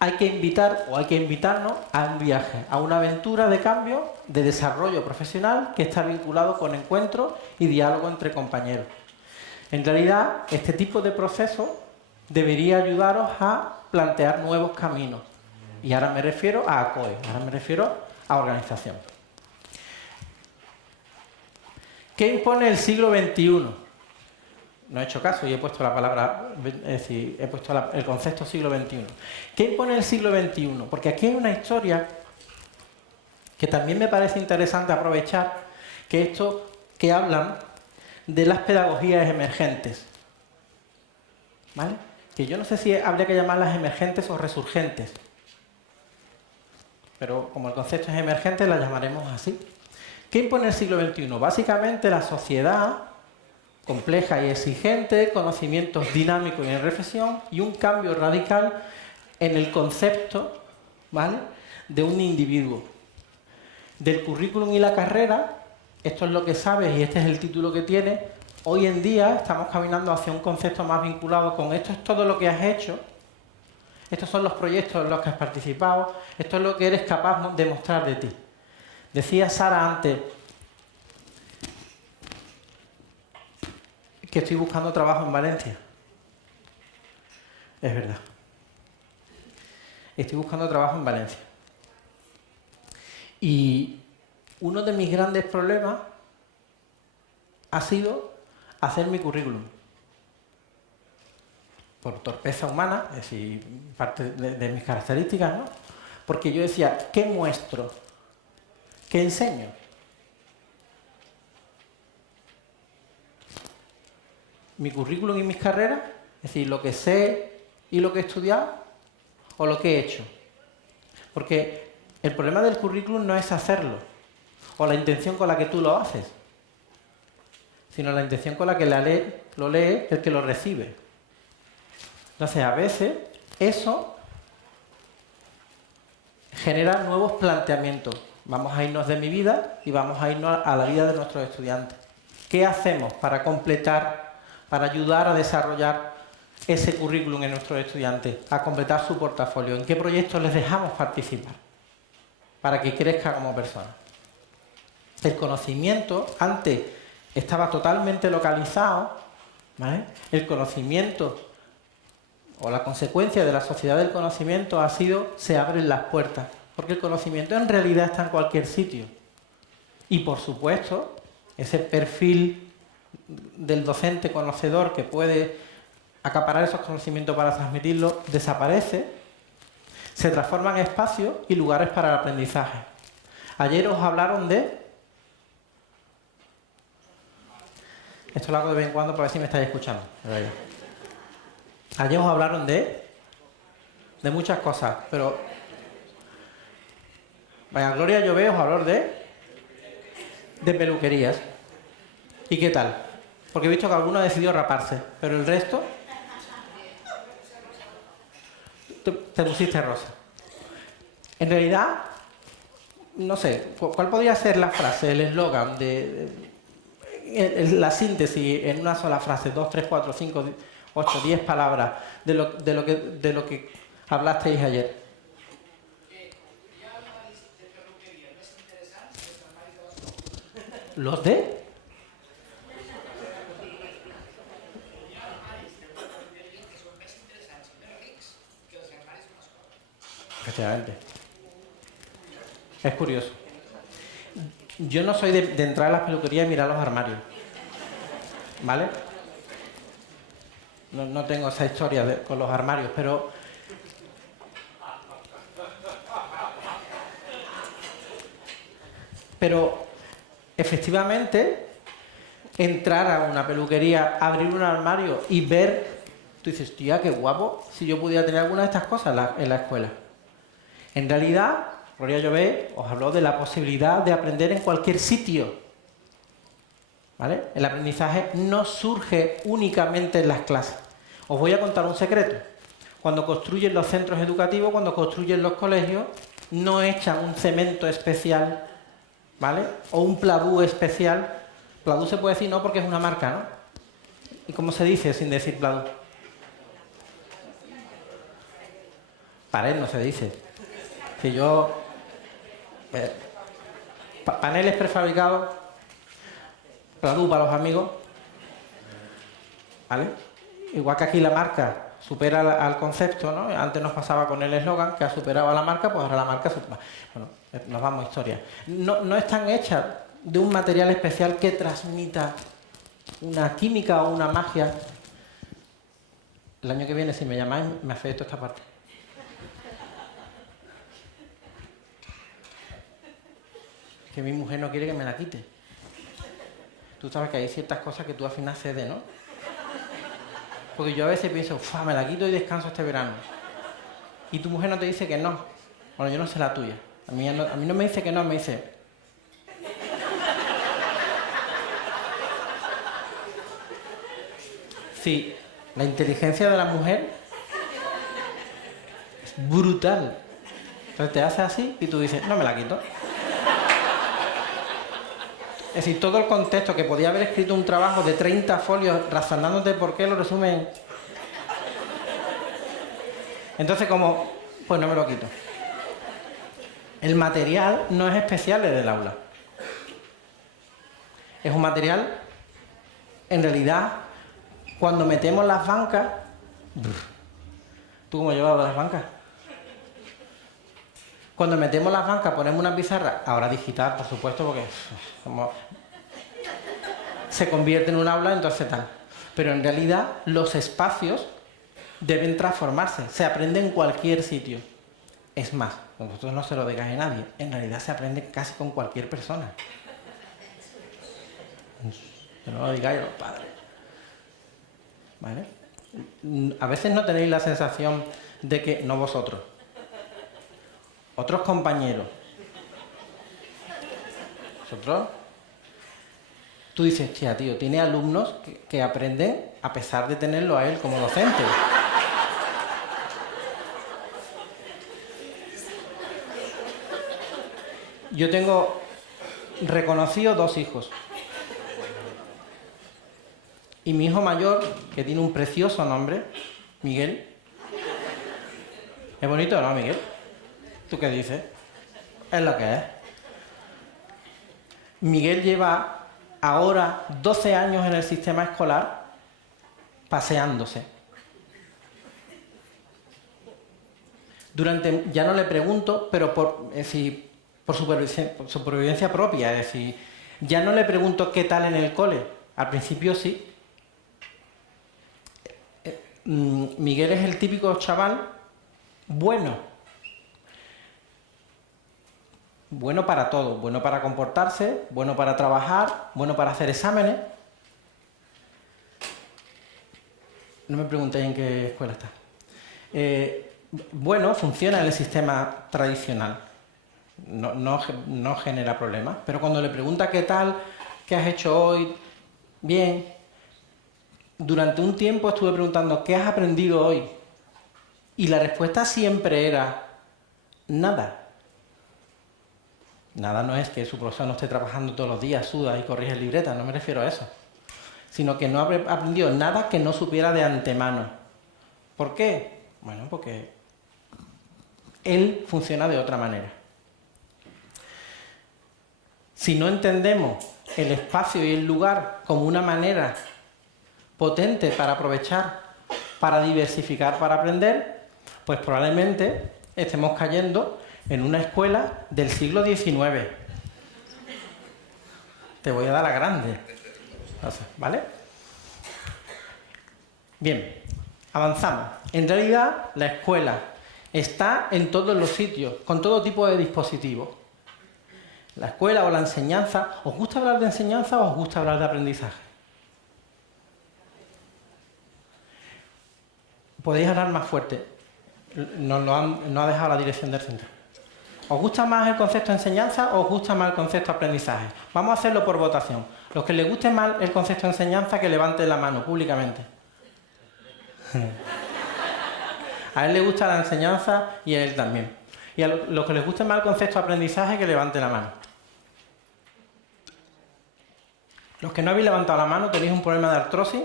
Hay que invitar o hay que invitarnos a un viaje, a una aventura de cambio, de desarrollo profesional que está vinculado con encuentros y diálogo entre compañeros. En realidad, este tipo de proceso debería ayudaros a plantear nuevos caminos. Y ahora me refiero a ACOE, ahora me refiero a organización. ¿Qué impone el siglo XXI? No he hecho caso y he puesto la palabra, es decir, he puesto el concepto siglo XXI. ¿Qué impone el siglo XXI? Porque aquí hay una historia que también me parece interesante aprovechar, que esto que hablan de las pedagogías emergentes. ¿Vale? Que yo no sé si habría que llamarlas emergentes o resurgentes. Pero como el concepto es emergente, las llamaremos así. ¿Qué impone el siglo XXI? Básicamente la sociedad compleja y exigente, conocimientos dinámicos y en reflexión y un cambio radical en el concepto, ¿vale?, de un individuo. Del currículum y la carrera, esto es lo que sabes y este es el título que tiene. Hoy en día estamos caminando hacia un concepto más vinculado con esto es todo lo que has hecho, estos son los proyectos en los que has participado, esto es lo que eres capaz de mostrar de ti. Decía Sara antes que estoy buscando trabajo en Valencia. Es verdad. Estoy buscando trabajo en Valencia. Y uno de mis grandes problemas ha sido hacer mi currículum. Por torpeza humana, es decir, parte de mis características, ¿no? Porque yo decía, ¿qué muestro? ¿Qué enseño? ¿Mi currículum y mis carreras? Es decir, lo que sé y lo que he estudiado o lo que he hecho. Porque el problema del currículum no es hacerlo o la intención con la que tú lo haces, sino la intención con la que lo lee el que lo recibe. Entonces, a veces eso genera nuevos planteamientos. Vamos a irnos de mi vida y vamos a irnos a la vida de nuestros estudiantes. ¿Qué hacemos para completar, para ayudar a desarrollar ese currículum en nuestros estudiantes, a completar su portafolio? ¿En qué proyectos les dejamos participar para que crezca como persona? El conocimiento antes estaba totalmente localizado, ¿vale? El conocimiento o la consecuencia de la sociedad del conocimiento ha sido se abren las puertas, porque el conocimiento en realidad está en cualquier sitio. Y por supuesto, ese perfil del docente conocedor que puede acaparar esos conocimientos para transmitirlos desaparece, se transforman en espacios y lugares para el aprendizaje. Ayer os hablaron de... Esto lo hago de vez en cuando para ver si me estáis escuchando. Ayer os hablaron de muchas cosas, pero vaya Gloria Llobé os habló de peluquerías. ¿Y qué tal? Porque he visto que alguno ha decidido raparse, pero el resto te pusiste rosa. En realidad, no sé, ¿cuál podría ser la frase, el eslogan, la síntesis en una sola frase, 2, 3, 4, 5 8, 10 palabras de lo que hablasteis ayer. ¿Los de? Efectivamente. Es curioso. Yo no soy de entrar a las peluquerías y mirar los armarios. ¿Vale? No tengo esa historia con los armarios, pero efectivamente entrar a una peluquería, abrir un armario y ver, tú dices, tía, qué guapo si yo pudiera tener alguna de estas cosas en la escuela. En realidad, Gloria Llobet os habló de la posibilidad de aprender en cualquier sitio. ¿Vale? El aprendizaje no surge únicamente en las clases. Os voy a contar un secreto. Cuando construyen los centros educativos, cuando construyen los colegios, no echan un cemento especial, ¿vale? O un pladú especial. Pladú se puede decir no porque es una marca, ¿no? ¿Y cómo se dice sin decir pladú? Pared no se dice. Si yo... paneles prefabricados, pladú para los amigos, ¿vale? Igual que aquí la marca supera al concepto, ¿no? Antes nos pasaba con el eslogan que ha superado a la marca, pues ahora la marca supera. Bueno, nos vamos a historia. No están hechas de un material especial que transmita una química o una magia. El año que viene, si me llamáis, me afecto esta parte. Que mi mujer no quiere que me la quite. Tú sabes que hay ciertas cosas que tú al final cedes, ¿no? Porque yo a veces pienso, me la quito y descanso este verano. Y tu mujer no te dice que no. Bueno, yo no sé la tuya. A mí no me dice que no, me dice... Sí, la inteligencia de la mujer es brutal. Entonces te hace así y tú dices, no me la quito. Es decir, todo el contexto que podía haber escrito un trabajo de 30 folios razonándote por qué lo resumen. Entonces, pues no me lo quito. El material no es especial desde el aula. Es un material, en realidad, cuando metemos las bancas... ¿Tú cómo llevas las bancas? Cuando metemos las bancas, ponemos una pizarra, ahora digital, por supuesto, porque se convierte en un aula, entonces tal. Pero en realidad, los espacios deben transformarse. Se aprende en cualquier sitio. Es más, vosotros no se lo digáis a nadie. En realidad se aprende casi con cualquier persona. Que no lo digáis a los padres. ¿Vale? A veces no tenéis la sensación de que, no vosotros, otros compañeros. ¿Vosotros? Tú dices, tía, tío, tiene alumnos que aprenden a pesar de tenerlo a él como docente. Yo tengo reconocido 2 hijos. Y mi hijo mayor, que tiene un precioso nombre, Miguel. ¿Es bonito, no, Miguel? ¿Tú qué dices? Es lo que es. Miguel lleva ahora 12 años en el sistema escolar paseándose. Ya no le pregunto, pero por supervivencia propia, es decir, ya no le pregunto qué tal en el cole. Al principio sí. Miguel es el típico chaval bueno. Bueno para todo, bueno para comportarse, bueno para trabajar, bueno para hacer exámenes. No me preguntéis en qué escuela está. Bueno, funciona en el sistema tradicional. No genera problemas. Pero cuando le pregunta qué tal, qué has hecho hoy, bien. Durante un tiempo estuve preguntando, ¿qué has aprendido hoy? Y la respuesta siempre era, nada. Nada no es que su profesor no esté trabajando todos los días, suda y corrige libretas, no me refiero a eso. sino que no aprendió nada que no supiera de antemano. ¿Por qué? Bueno, porque él funciona de otra manera. Si no entendemos el espacio y el lugar como una manera potente para aprovechar, para diversificar, para aprender, pues probablemente estemos cayendo en una escuela del siglo XIX. Te voy a dar la grande. ¿Vale? Bien, avanzamos. En realidad, la escuela está en todos los sitios, con todo tipo de dispositivos. La escuela o la enseñanza, ¿os gusta hablar de enseñanza o os gusta hablar de aprendizaje? Podéis hablar más fuerte. No ha dejado la dirección del centro. ¿Os gusta más el concepto de enseñanza o os gusta más el concepto de aprendizaje? Vamos a hacerlo por votación. Los que les guste más el concepto de enseñanza, que levanten la mano públicamente. A él le gusta la enseñanza y a él también. Y a los que les guste más el concepto de aprendizaje, que levanten la mano. Los que no habéis levantado la mano, ¿tenéis un problema de artrosis?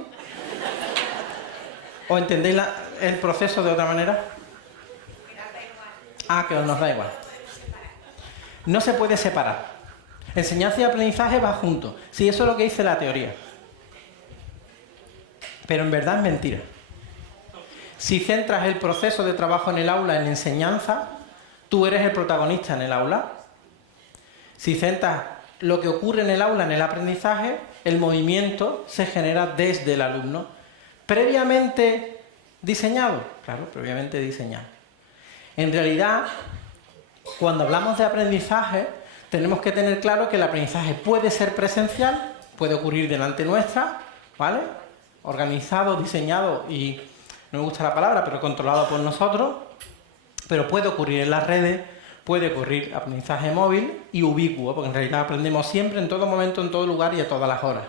¿O entendéis el proceso de otra manera? Ah, que nos da igual. No se puede separar. Enseñanza y aprendizaje va juntos. Sí, eso es lo que dice la teoría. Pero en verdad es mentira. Si centras el proceso de trabajo en el aula en enseñanza, tú eres el protagonista en el aula. Si centras lo que ocurre en el aula en el aprendizaje, el movimiento se genera desde el alumno. ¿Previamente diseñado? Claro, previamente diseñado. En realidad, cuando hablamos de aprendizaje, tenemos que tener claro que el aprendizaje puede ser presencial, puede ocurrir delante nuestra, ¿vale? Organizado, diseñado y, no me gusta la palabra, pero controlado por nosotros, pero puede ocurrir en las redes, puede ocurrir aprendizaje móvil y ubicuo, porque en realidad aprendemos siempre, en todo momento, en todo lugar y a todas las horas.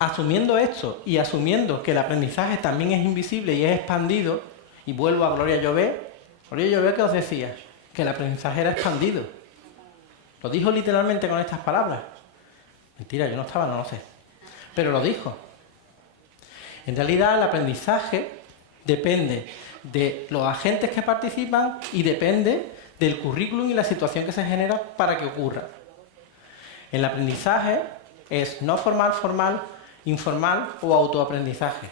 Asumiendo esto y asumiendo que el aprendizaje también es invisible y es expandido, y vuelvo a Gloria Llobet, ¿qué os decía? Que el aprendizaje era expandido. Lo dijo literalmente con estas palabras. Mentira, yo no estaba, no lo sé. Pero lo dijo. En realidad el aprendizaje depende de los agentes que participan y depende del currículum y la situación que se genera para que ocurra. El aprendizaje es no formal, formal, informal o autoaprendizaje.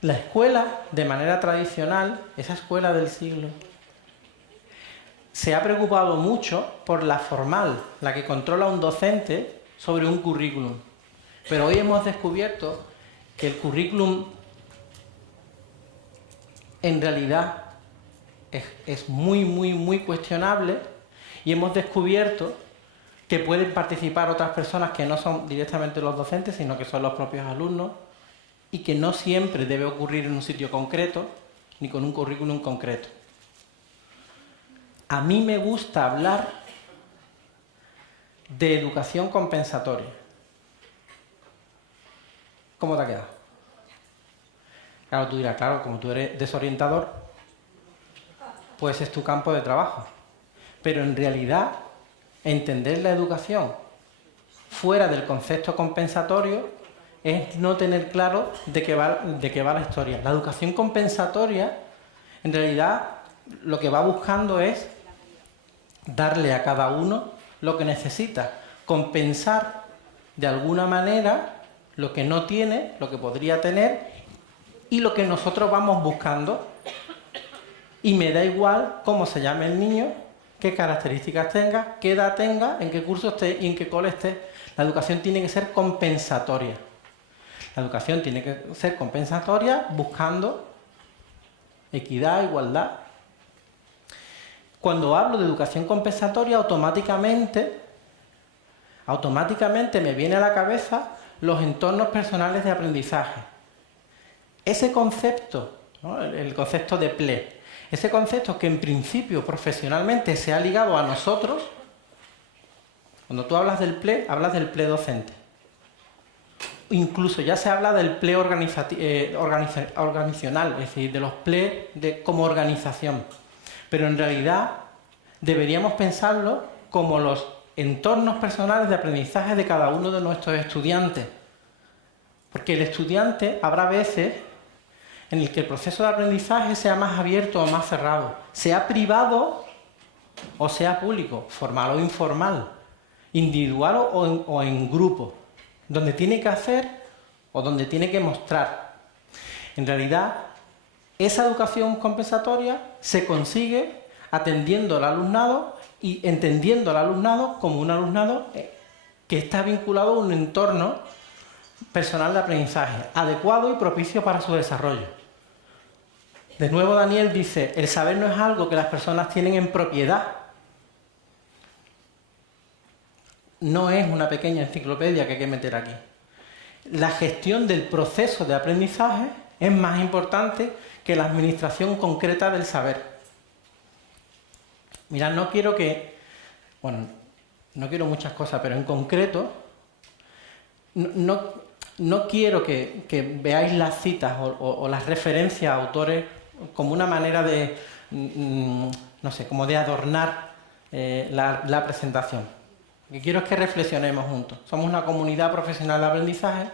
La escuela, de manera tradicional, esa escuela del siglo, se ha preocupado mucho por la formal, la que controla un docente sobre un currículum. Pero hoy hemos descubierto que el currículum en realidad es muy, muy, muy cuestionable y hemos descubierto que pueden participar otras personas que no son directamente los docentes, sino que son los propios alumnos y que no siempre debe ocurrir en un sitio concreto ni con un currículum concreto. A mí me gusta hablar de educación compensatoria. ¿Cómo te ha quedado? Claro, tú dirás, claro, como tú eres desorientador, pues es tu campo de trabajo. Pero en realidad, entender la educación fuera del concepto compensatorio es no tener claro de qué va la historia. La educación compensatoria, en realidad, lo que va buscando es darle a cada uno lo que necesita, compensar de alguna manera lo que no tiene, lo que podría tener y lo que nosotros vamos buscando. Y me da igual cómo se llame el niño, qué características tenga, qué edad tenga, en qué curso esté y en qué cole esté. La educación tiene que ser compensatoria. La educación tiene que ser compensatoria buscando equidad, igualdad. Cuando hablo de educación compensatoria, automáticamente me viene a la cabeza los entornos personales de aprendizaje. Ese concepto, ¿no? El concepto de PLE, ese concepto que en principio profesionalmente se ha ligado a nosotros, cuando tú hablas del PLE, hablas del PLE docente. Incluso ya se habla del PLE organizacional, es decir, de los PLE como organización. Pero en realidad deberíamos pensarlo como los entornos personales de aprendizaje de cada uno de nuestros estudiantes. Porque el estudiante habrá veces en el que el proceso de aprendizaje sea más abierto o más cerrado, sea privado o sea público, formal o informal, individual o en grupo, donde tiene que hacer o donde tiene que mostrar. En realidad, esa educación compensatoria se consigue atendiendo al alumnado y entendiendo al alumnado como un alumnado que está vinculado a un entorno personal de aprendizaje, adecuado y propicio para su desarrollo. De nuevo Daniel dice, el saber no es algo que las personas tienen en propiedad. No es una pequeña enciclopedia que hay que meter aquí. La gestión del proceso de aprendizaje es más importante que la administración concreta del saber. Mirad, no quiero muchas cosas, pero en concreto, no quiero que veáis las citas o las referencias a autores como una manera de, no sé, como de adornar la presentación. Lo que quiero es que reflexionemos juntos. Somos una comunidad profesional de aprendizaje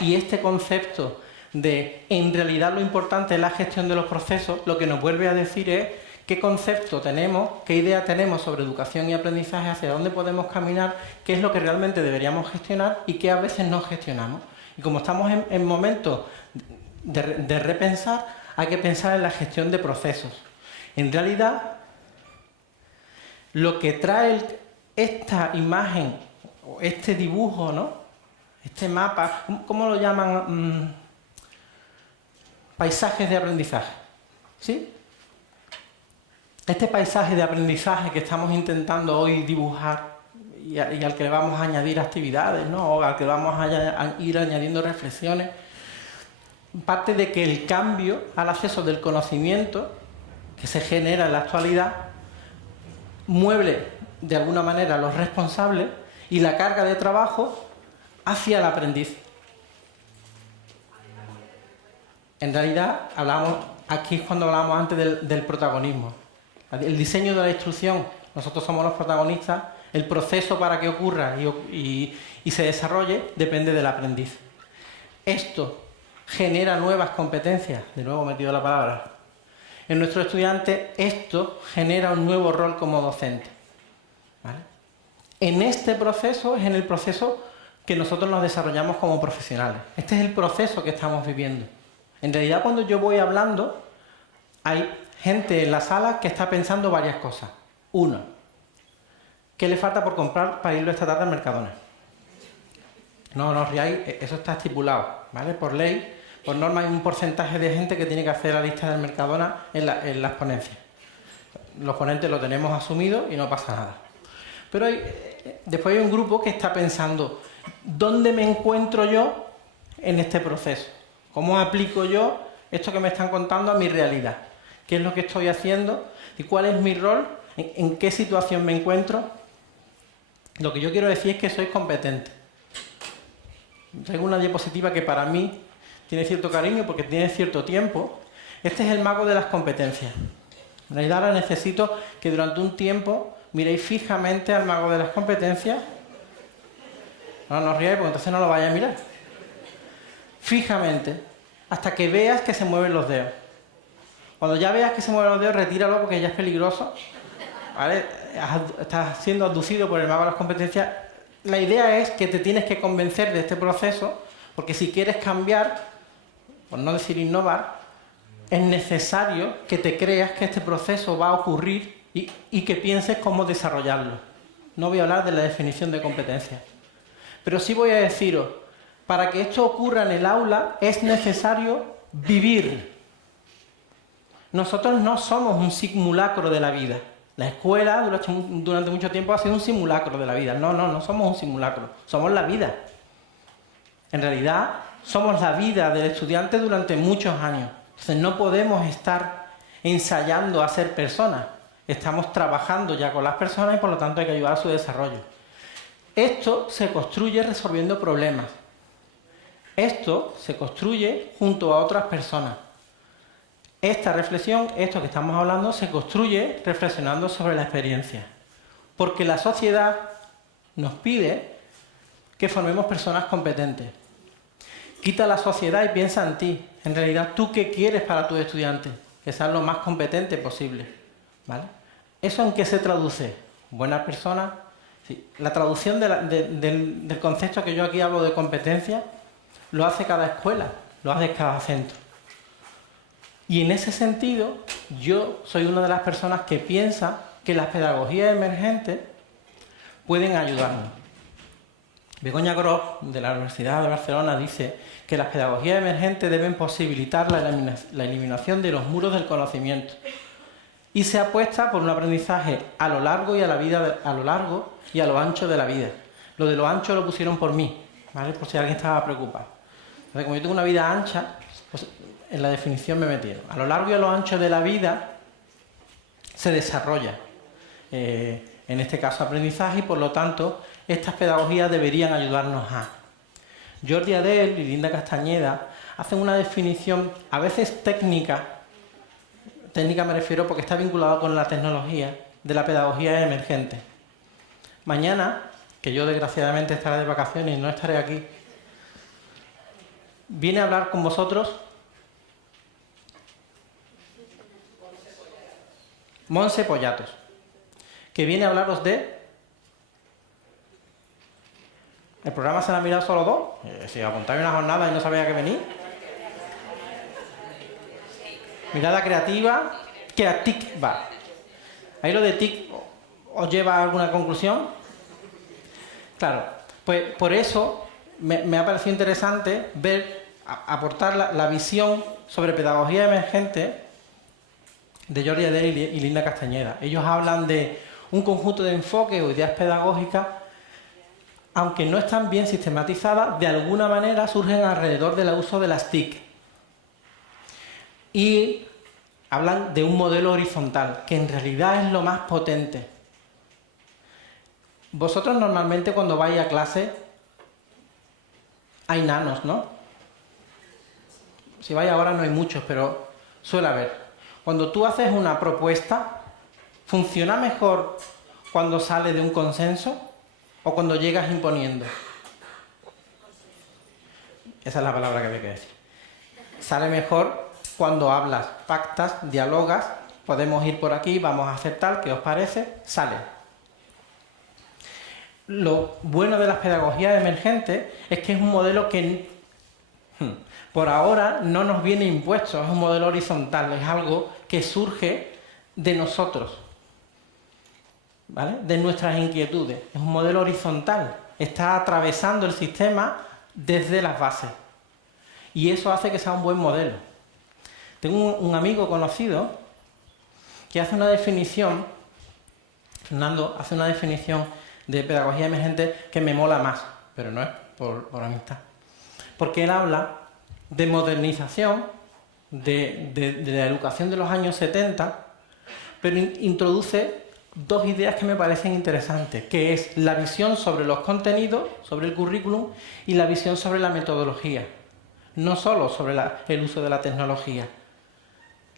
y este concepto de, en realidad lo importante es la gestión de los procesos, lo que nos vuelve a decir es qué concepto tenemos, qué idea tenemos sobre educación y aprendizaje, hacia dónde podemos caminar, qué es lo que realmente deberíamos gestionar y qué a veces no gestionamos. Y como estamos en momentos de repensar, hay que pensar en la gestión de procesos. En realidad, lo que trae esta imagen, o este dibujo, ¿no? Este mapa, ¿cómo lo llaman? Paisajes de aprendizaje. ¿Sí? Este paisaje de aprendizaje que estamos intentando hoy dibujar y al que le vamos a añadir actividades, ¿no? O al que vamos a ir añadiendo reflexiones, parte de que el cambio al acceso del conocimiento que se genera en la actualidad mueve de alguna manera a los responsables y la carga de trabajo hacia el aprendiz. En realidad, aquí es cuando hablamos antes del protagonismo. El diseño de la instrucción, nosotros somos los protagonistas, el proceso para que ocurra y se desarrolle depende del aprendiz. Esto genera nuevas competencias, de nuevo he metido la palabra. En nuestros estudiantes esto genera un nuevo rol como docente. ¿Vale? En este proceso es en el proceso que nosotros nos desarrollamos como profesionales. Este es el proceso que estamos viviendo. En realidad, cuando yo voy hablando, hay gente en la sala que está pensando varias cosas. Uno, ¿qué le falta por comprar para irlo esta tarde al Mercadona? No os riáis, eso está estipulado, ¿vale? Por ley, por norma, hay un porcentaje de gente que tiene que hacer la lista del Mercadona en las ponencias. Los ponentes lo tenemos asumido y no pasa nada. Pero después hay un grupo que está pensando, ¿dónde me encuentro yo en este proceso? ¿Cómo aplico yo esto que me están contando a mi realidad? ¿Qué es lo que estoy haciendo? ¿Y cuál es mi rol? ¿En qué situación me encuentro? Lo que yo quiero decir es que soy competente. Traigo una diapositiva que para mí tiene cierto cariño porque tiene cierto tiempo. Este es el mago de las competencias. En realidad ahora necesito que durante un tiempo miréis fijamente al mago de las competencias. No os riáis porque entonces no lo vais a mirar. Fijamente, hasta que veas que se mueven los dedos. Cuando ya veas que se mueven los dedos, retíralo porque ya es peligroso. ¿Vale? Estás siendo abducido por el mago de las competencias. La idea es que te tienes que convencer de este proceso, porque si quieres cambiar, por no decir innovar, es necesario que te creas que este proceso va a ocurrir y que pienses cómo desarrollarlo. No voy a hablar de la definición de competencias, pero sí voy a deciros, para que esto ocurra en el aula es necesario vivir. Nosotros no somos un simulacro de la vida. La escuela durante mucho tiempo ha sido un simulacro de la vida. No somos un simulacro, somos la vida. En realidad, somos la vida del estudiante durante muchos años. Entonces no podemos estar ensayando a ser personas. Estamos trabajando ya con las personas y por lo tanto hay que ayudar a su desarrollo. Esto se construye resolviendo problemas. Esto se construye junto a otras personas. Esta reflexión, esto que estamos hablando, se construye reflexionando sobre la experiencia. Porque la sociedad nos pide que formemos personas competentes. Quita la sociedad y piensa en ti. En realidad, ¿tú qué quieres para tus estudiantes? Que sean lo más competentes posible, ¿vale? ¿Eso en qué se traduce? Buenas personas. Sí. La traducción del concepto que yo aquí hablo de competencia lo hace cada escuela, lo hace cada centro. Y en ese sentido, yo soy una de las personas que piensa que las pedagogías emergentes pueden ayudarnos. Begoña Gross, de la Universidad de Barcelona, dice que las pedagogías emergentes deben posibilitar la eliminación de los muros del conocimiento y se apuesta por un aprendizaje a lo largo y a lo ancho de la vida. Lo de lo ancho lo pusieron por mí, ¿vale? Por si alguien estaba preocupado. Entonces, como yo tengo una vida ancha, pues en la definición me metieron. A lo largo y a lo ancho de la vida se desarrolla, en este caso, aprendizaje, y por lo tanto estas pedagogías deberían ayudarnos a. Jordi Adell y Linda Castañeda hacen una definición a veces técnica me refiero porque está vinculado con la tecnología, de la pedagogía emergente. Mañana, que yo desgraciadamente estaré de vacaciones y no estaré aquí, viene a hablar con vosotros Montse Pollatos, que viene a hablaros de... ¿El programa se la han mirado solo dos? Si apuntáis una jornada y no sabía que venir. Mirada creativa, que a TIC va. ¿Ahí lo de TIC os lleva a alguna conclusión? Claro, pues por eso me ha parecido interesante aportar la visión sobre pedagogía emergente de Jordi Adell y Linda Castañeda. Ellos hablan de un conjunto de enfoques o ideas pedagógicas, aunque no están bien sistematizadas, de alguna manera surgen alrededor del uso de las TIC. Y hablan de un modelo horizontal, que en realidad es lo más potente. Vosotros normalmente cuando vais a clase hay nanos, ¿no? Si vais ahora no hay muchos, pero suele haber. Cuando tú haces una propuesta, ¿funciona mejor cuando sale de un consenso o cuando llegas imponiendo? Esa es la palabra que había que decir. Sale mejor cuando hablas, pactas, dialogas, podemos ir por aquí, vamos a hacer tal, ¿qué os parece? Sale. Lo bueno de las pedagogías emergentes es que es un modelo que por ahora no nos viene impuesto, es un modelo horizontal, es algo que surge de nosotros, ¿vale? De nuestras inquietudes. Es un modelo horizontal, está atravesando el sistema desde las bases. Y eso hace que sea un buen modelo. Tengo un amigo conocido que hace una definición, Fernando, hace una definición de pedagogía emergente que me mola más, pero no es por amistad. Porque él habla de modernización de la educación de los años 70, pero introduce dos ideas que me parecen interesantes, que es la visión sobre los contenidos, sobre el currículum, y la visión sobre la metodología, no solo sobre el uso de la tecnología.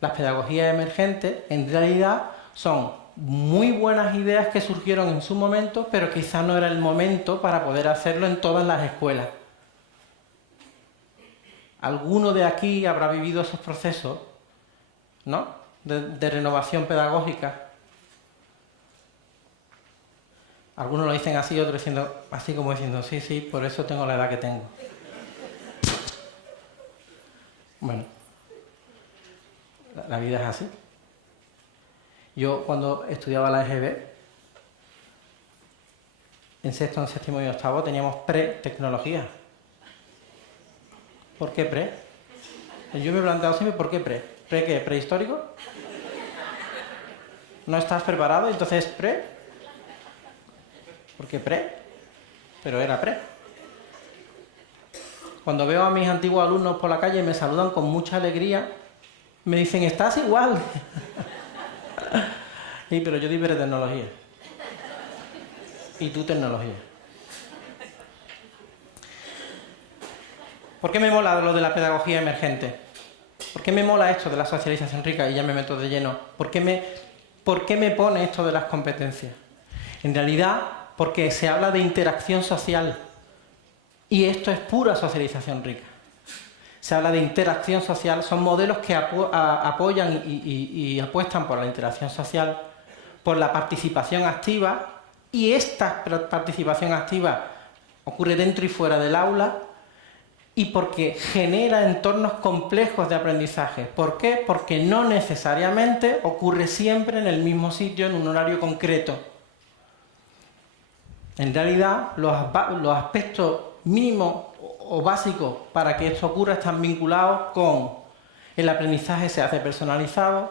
Las pedagogías emergentes, en realidad, son muy buenas ideas que surgieron en su momento, pero quizás no era el momento para poder hacerlo en todas las escuelas. ¿Alguno de aquí habrá vivido esos procesos, ¿no?, de renovación pedagógica? Algunos lo dicen así, otros diciendo, así como diciendo, sí, sí, por eso tengo la edad que tengo. Bueno, la vida es así. Yo cuando estudiaba la EGB, en sexto, en séptimo y octavo teníamos pre-tecnología. ¿Por qué pre? Yo me he planteado siempre, ¿por qué pre? ¿Pre qué? ¿Prehistórico? ¿No estás preparado? Entonces, ¿pre? ¿Por qué pre? Pero era pre. Cuando veo a mis antiguos alumnos por la calle y me saludan con mucha alegría, me dicen, estás igual. Sí, pero yo di tecnología. Y tú tecnología. ¿Por qué me mola lo de la pedagogía emergente? ¿Por qué me mola esto de la socialización rica? Y ya me meto de lleno. ¿Por qué me pone esto de las competencias? En realidad, porque se habla de interacción social. Y esto es pura socialización rica. se habla de interacción social, son modelos que apoyan y apuestan por la interacción social, por la participación activa, y esta participación activa ocurre dentro y fuera del aula, y porque genera entornos complejos de aprendizaje. ¿Por qué? Porque no necesariamente ocurre siempre en el mismo sitio, en un horario concreto. En realidad, los aspectos mínimos o básicos para que esto ocurra están vinculados con el aprendizaje se hace personalizado,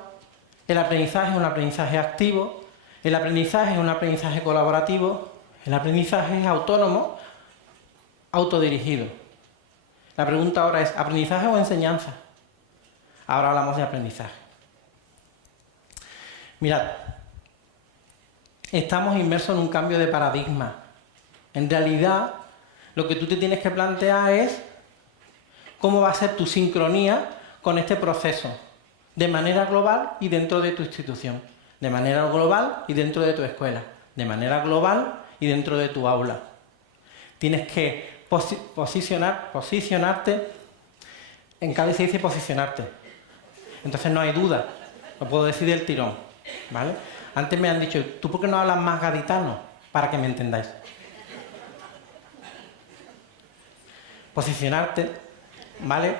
el aprendizaje es un aprendizaje activo, el aprendizaje es un aprendizaje colaborativo, el aprendizaje es autónomo, autodirigido. La pregunta ahora es, ¿aprendizaje o enseñanza? Ahora hablamos de aprendizaje. Mirad, estamos inmersos en un cambio de paradigma. En realidad, lo que tú te tienes que plantear es cómo va a ser tu sincronía con este proceso, de manera global y dentro de tu institución, de manera global y dentro de tu escuela, de manera global y dentro de tu aula. Tienes que posicionarte, en Cádiz se dice posicionarte, entonces no hay duda, lo puedo decir del tirón, ¿vale? Antes me han dicho, ¿tú por qué no hablas más gaditano? Para que me entendáis. Posicionarte, ¿vale?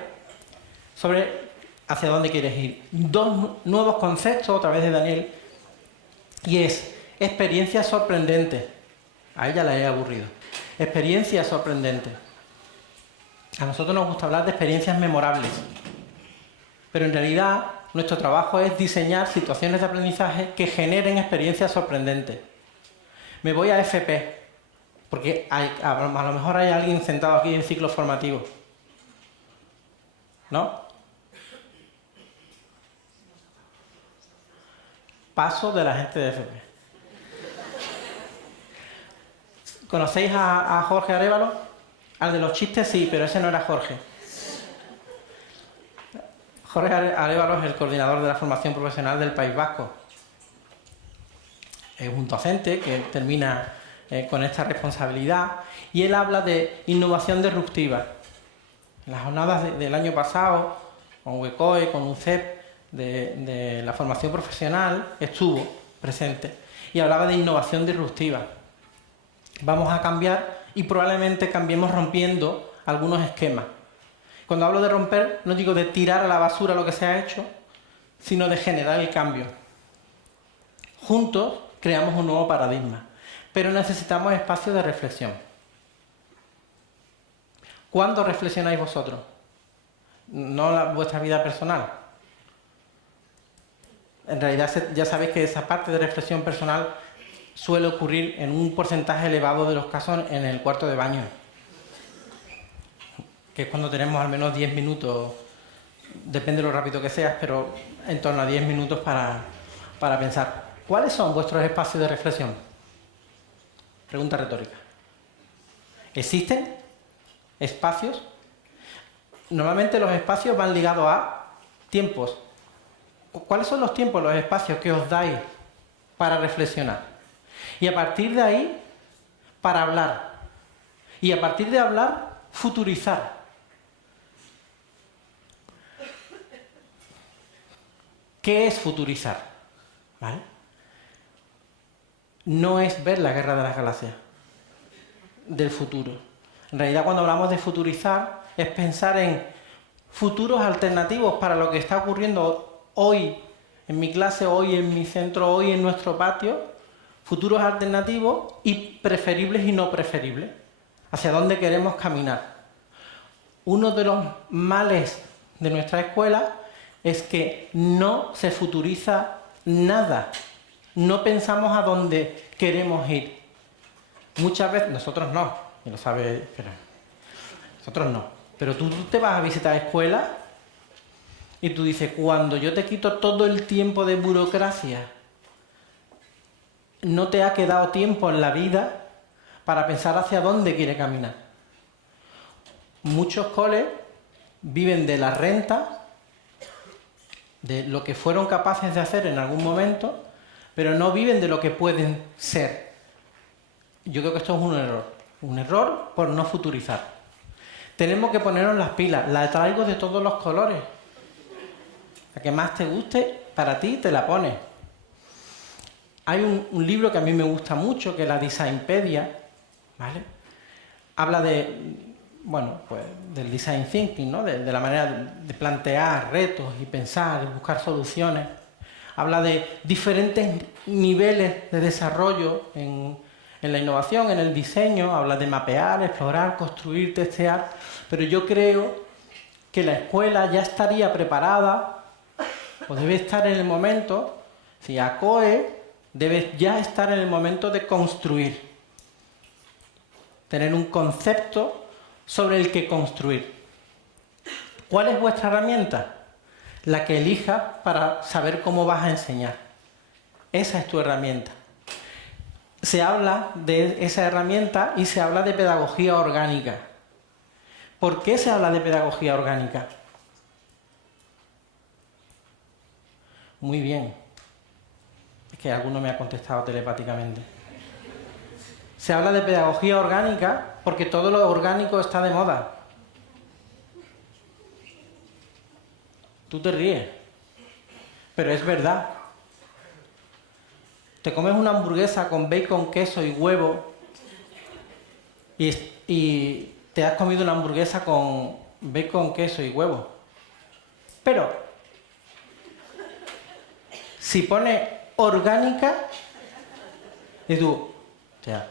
Sobre hacia dónde quieres ir. Dos nuevos conceptos, otra vez de Daniel, y es experiencia sorprendente. A ella la he aburrido. Experiencia sorprendente. A nosotros nos gusta hablar de experiencias memorables, pero en realidad nuestro trabajo es diseñar situaciones de aprendizaje que generen experiencias sorprendentes. Me voy a FP, porque a lo mejor hay alguien sentado aquí en ciclo formativo, ¿no? Paso de la gente de FP. ¿Conocéis a Jorge Arévalo? Al de los chistes sí, pero ese no era Jorge. Jorge Arévalo es el coordinador de la formación profesional del País Vasco. Es un docente que termina con esta responsabilidad y él habla de innovación disruptiva. En las jornadas del año pasado, con UECOE, con UCEP, de la formación profesional, estuvo presente y hablaba de innovación disruptiva. Vamos a cambiar y probablemente cambiemos rompiendo algunos esquemas. Cuando hablo de romper, no digo de tirar a la basura lo que se ha hecho, sino de generar el cambio. Juntos creamos un nuevo paradigma, pero necesitamos espacios de reflexión. ¿Cuándo reflexionáis vosotros? No vuestra vida personal. En realidad ya sabéis que esa parte de reflexión personal suele ocurrir en un porcentaje elevado de los casos en el cuarto de baño, que es cuando tenemos al menos 10 minutos, depende de lo rápido que seas, pero en torno a 10 minutos para pensar. ¿Cuáles son vuestros espacios de reflexión? Pregunta retórica. ¿Existen espacios? Normalmente los espacios van ligados a tiempos. ¿Cuáles son los tiempos, los espacios que os dais para reflexionar? Y a partir de ahí, para hablar. Y a partir de hablar, futurizar. ¿Qué es futurizar? ¿Vale? No es ver la Guerra de las Galaxias del futuro. En realidad, cuando hablamos de futurizar, es pensar en futuros alternativos para lo que está ocurriendo hoy en mi clase, hoy en mi centro, hoy en nuestro patio. Futuros alternativos y preferibles y no preferibles. Hacia dónde queremos caminar. Uno de los males de nuestra escuela es que no se futuriza nada. No pensamos a dónde queremos ir. Muchas veces, nosotros no, y lo sabes, pero nosotros no. Pero tú te vas a visitar escuelas y tú dices, cuando yo te quito todo el tiempo de burocracia, no te ha quedado tiempo en la vida para pensar hacia dónde quiere caminar. Muchos coles viven de la renta, de lo que fueron capaces de hacer en algún momento, pero no viven de lo que pueden ser. Yo creo que esto es un error por no futurizar. Tenemos que ponernos las pilas. La traigo de todos los colores. La que más te guste, para ti te la pones. Hay un libro que a mí me gusta mucho, que es la Designpedia, ¿vale? Habla de, bueno, pues del design thinking, ¿no? De la manera de plantear retos y pensar y buscar soluciones. Habla de diferentes niveles de desarrollo en la innovación, en el diseño. Habla de mapear, explorar, construir, testear. Pero yo creo que la escuela ya estaría preparada, o debe estar en el momento, si ACOE debe ya estar en el momento de construir. Tener un concepto sobre el que construir. ¿Cuál es vuestra herramienta? La que elijas para saber cómo vas a enseñar. Esa es tu herramienta. Se habla de esa herramienta y se habla de pedagogía orgánica. ¿Por qué se habla de pedagogía orgánica? Muy bien. Es que alguno me ha contestado telepáticamente. Se habla de pedagogía orgánica porque todo lo orgánico está de moda. Tú te ríes, pero es verdad. Te comes una hamburguesa con bacon, queso y huevo y te has comido una hamburguesa con bacon, queso y huevo. Pero si pones orgánica, y tú, o sea,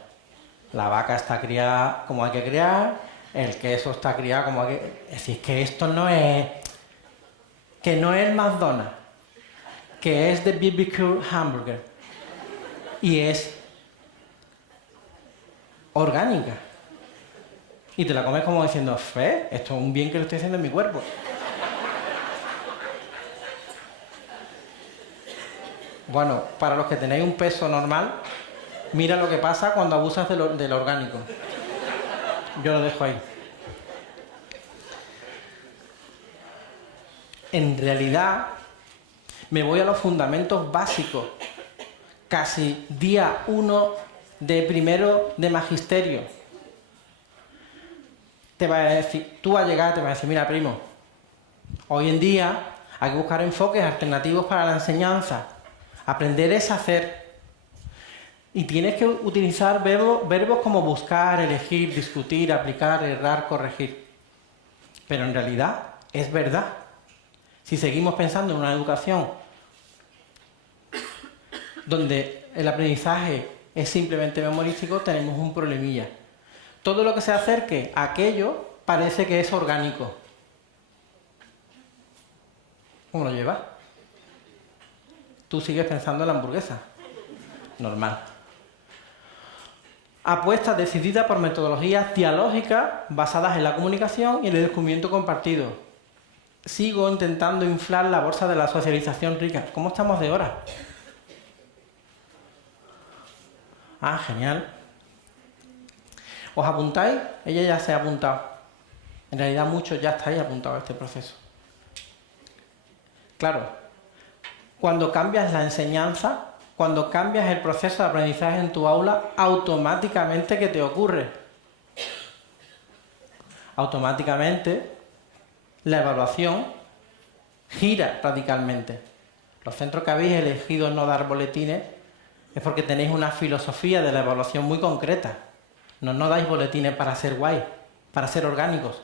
la vaca está criada como hay que criar, el queso está criado como hay que... Es decir, que esto no es... Que no es McDonald's, que es de BBQ Hamburger y es orgánica. Y te la comes como diciendo, fe, esto es un bien que le estoy haciendo en mi cuerpo. Bueno, para los que tenéis un peso normal, mira lo que pasa cuando abusas del orgánico. Yo lo dejo ahí. En realidad, me voy a los fundamentos básicos. Casi día 1 de primero de magisterio. Te va a decir, tú vas a llegar y te vas a decir, mira, primo, hoy en día hay que buscar enfoques alternativos para la enseñanza. Aprender es hacer. Y tienes que utilizar verbos como buscar, elegir, discutir, aplicar, errar, corregir. Pero en realidad es verdad. Si seguimos pensando en una educación donde el aprendizaje es simplemente memorístico, tenemos un problemilla. Todo lo que se acerque a aquello parece que es orgánico. ¿Cómo lo llevas? Tú sigues pensando en la hamburguesa. Normal. Apuesta decidida por metodologías dialógicas basadas en la comunicación y en el descubrimiento compartido. Sigo intentando inflar la bolsa de la socialización rica. ¿Cómo estamos de hora? Ah, genial. ¿Os apuntáis? Ella ya se ha apuntado. En realidad muchos ya estáis apuntados a este proceso. Claro, cuando cambias la enseñanza, cuando cambias el proceso de aprendizaje en tu aula, automáticamente, ¿qué te ocurre? Automáticamente la evaluación gira radicalmente. Los centros que habéis elegido no dar boletines es porque tenéis una filosofía de la evaluación muy concreta. No dais boletines para ser guay, para ser orgánicos.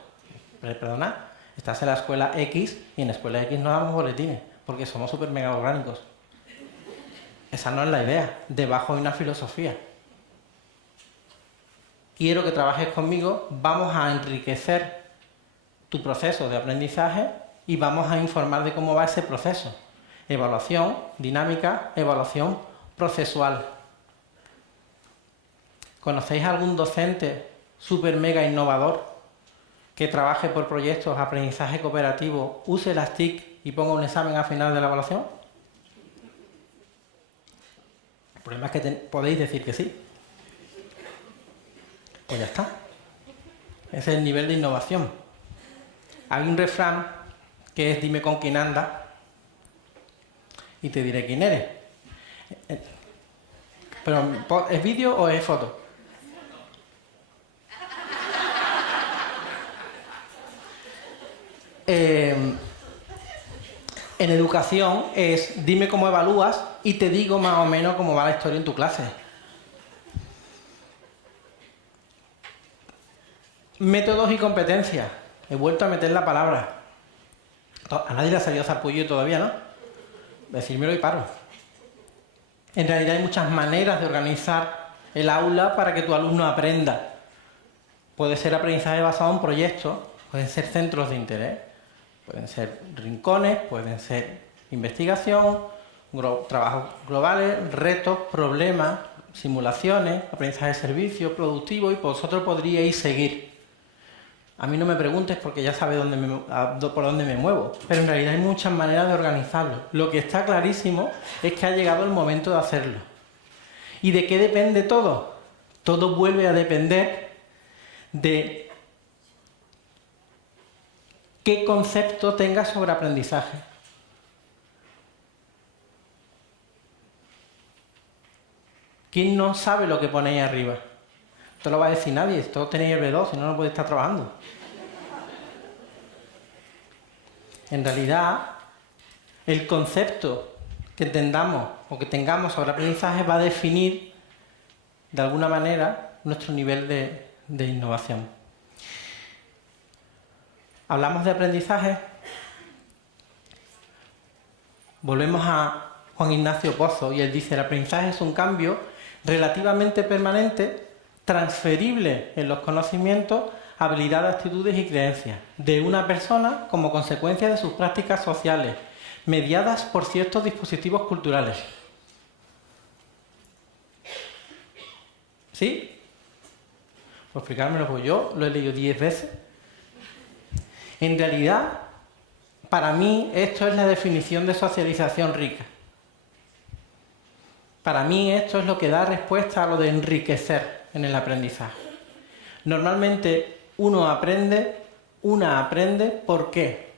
Perdona, estás en la escuela X y en la escuela X no damos boletines porque somos súper mega orgánicos. Esa no es la idea. Debajo hay una filosofía. Quiero que trabajes conmigo, vamos a enriquecer tu proceso de aprendizaje y vamos a informar de cómo va ese proceso. Evaluación dinámica, evaluación procesual. ¿Conocéis algún docente súper mega innovador que trabaje por proyectos, aprendizaje cooperativo, use las TIC y ponga un examen al final de la evaluación? El problema es que podéis decir que sí. Pues ya está. Ese es el nivel de innovación. Hay un refrán que es dime con quién andas y te diré quién eres. Pero, ¿es vídeo o es foto? en educación es dime cómo evalúas y te digo más o menos cómo va la historia en tu clase. Métodos y competencias. He vuelto a meter la palabra. A nadie le ha salido zarpullo todavía, ¿no? Decírmelo y paro. En realidad hay muchas maneras de organizar el aula para que tu alumno aprenda. Puede ser aprendizaje basado en proyectos, pueden ser centros de interés, pueden ser rincones, pueden ser investigación, trabajos globales, retos, problemas, simulaciones, aprendizaje de servicio, productivo, y vosotros podríais seguir. A mí no me preguntes porque ya sabes por dónde me muevo, pero en realidad hay muchas maneras de organizarlo. Lo que está clarísimo es que ha llegado el momento de hacerlo. ¿Y de qué depende todo? Todo vuelve a depender de qué concepto tengas sobre aprendizaje. ¿Quién no sabe lo que pone ahí arriba? Esto lo va a decir nadie, todos tenéis el B2, si no, no podéis estar trabajando. En realidad, el concepto que entendamos o que tengamos sobre aprendizaje va a definir, de alguna manera, nuestro nivel de innovación. Hablamos de aprendizaje. Volvemos a Juan Ignacio Pozo y él dice: el aprendizaje es un cambio relativamente permanente, transferible en los conocimientos, habilidades, actitudes y creencias de una persona como consecuencia de sus prácticas sociales, mediadas por ciertos dispositivos culturales. ¿Sí? Por explicármelo, pues yo lo he leído 10 veces. En realidad, para mí, esto es la definición de socialización rica. Para mí, esto es lo que da respuesta a lo de enriquecer en el aprendizaje. Normalmente, una aprende, ¿por qué?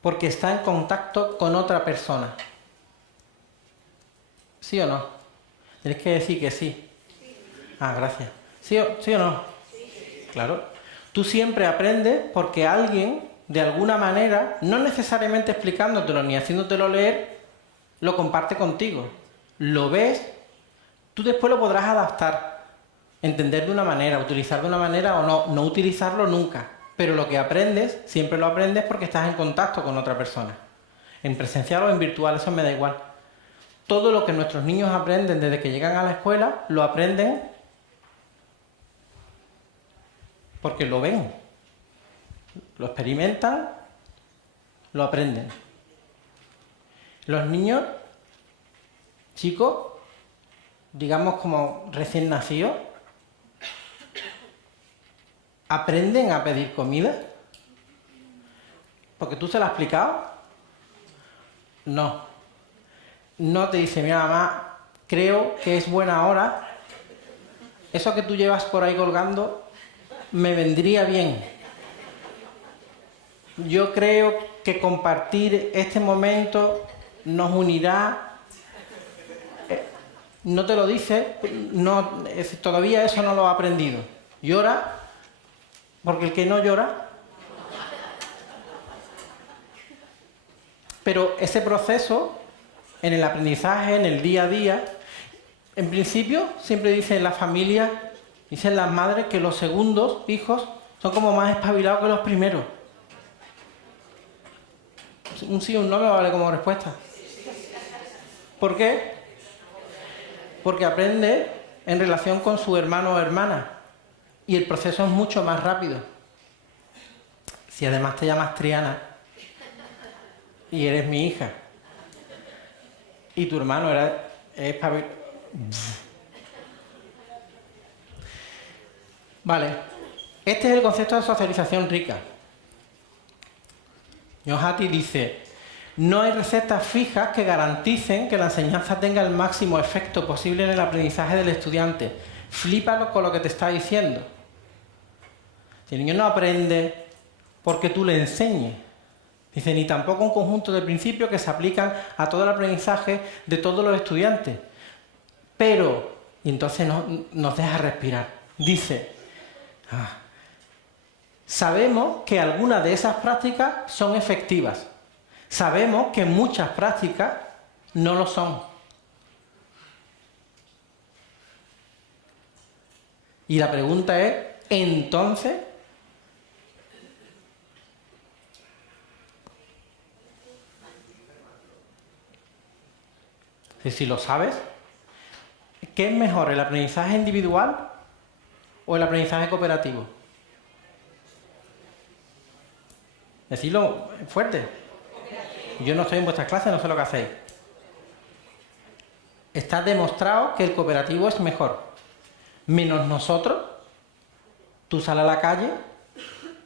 Porque está en contacto con otra persona. ¿Sí o no? Tenéis que decir que sí. Ah, gracias. ¿Sí o no? Claro. Tú siempre aprendes porque alguien, de alguna manera, no necesariamente explicándotelo ni haciéndotelo leer, lo comparte contigo. Lo ves, tú después lo podrás adaptar, entender de una manera, utilizar de una manera o no utilizarlo nunca. Pero lo que aprendes, siempre lo aprendes porque estás en contacto con otra persona. En presencial o en virtual, eso me da igual. Todo lo que nuestros niños aprenden desde que llegan a la escuela, lo aprenden porque lo ven, lo experimentan, lo aprenden. Los niños, chicos, digamos como recién nacidos, aprenden a pedir comida. ¿Porque tú se lo has explicado? No. No te dice: mira, mamá, creo que es buena hora. Eso que tú llevas por ahí colgando me vendría bien. Yo creo que compartir este momento nos unirá. No te lo dice, no, todavía eso no lo ha aprendido. Llora, porque el que no llora. Pero ese proceso, en el aprendizaje, en el día a día, en principio siempre dicen las familias, dicen las madres, que los segundos hijos son como más espabilados que los primeros. Un sí o un no me vale como respuesta. ¿Por qué? Porque aprende en relación con su hermano o hermana. Y el proceso es mucho más rápido. Si además te llamas Triana y eres mi hija y tu hermano es espabilado. Vale. Este es el concepto de socialización rica. Johati dice: no hay recetas fijas que garanticen que la enseñanza tenga el máximo efecto posible en el aprendizaje del estudiante. Flípalo con lo que te está diciendo. Si el niño no aprende porque tú le enseñes, dice, ni tampoco un conjunto de principios que se aplican a todo el aprendizaje de todos los estudiantes. Pero, y entonces nos deja respirar, dice, Sabemos que algunas de esas prácticas son efectivas. Sabemos que muchas prácticas no lo son. Y la pregunta es, entonces, si lo sabes, ¿qué es mejor, el aprendizaje individual o el aprendizaje cooperativo? Decidlo fuerte. Yo no estoy en vuestras clases, no sé lo que hacéis. Está demostrado que el cooperativo es mejor. Menos nosotros, tú sales a la calle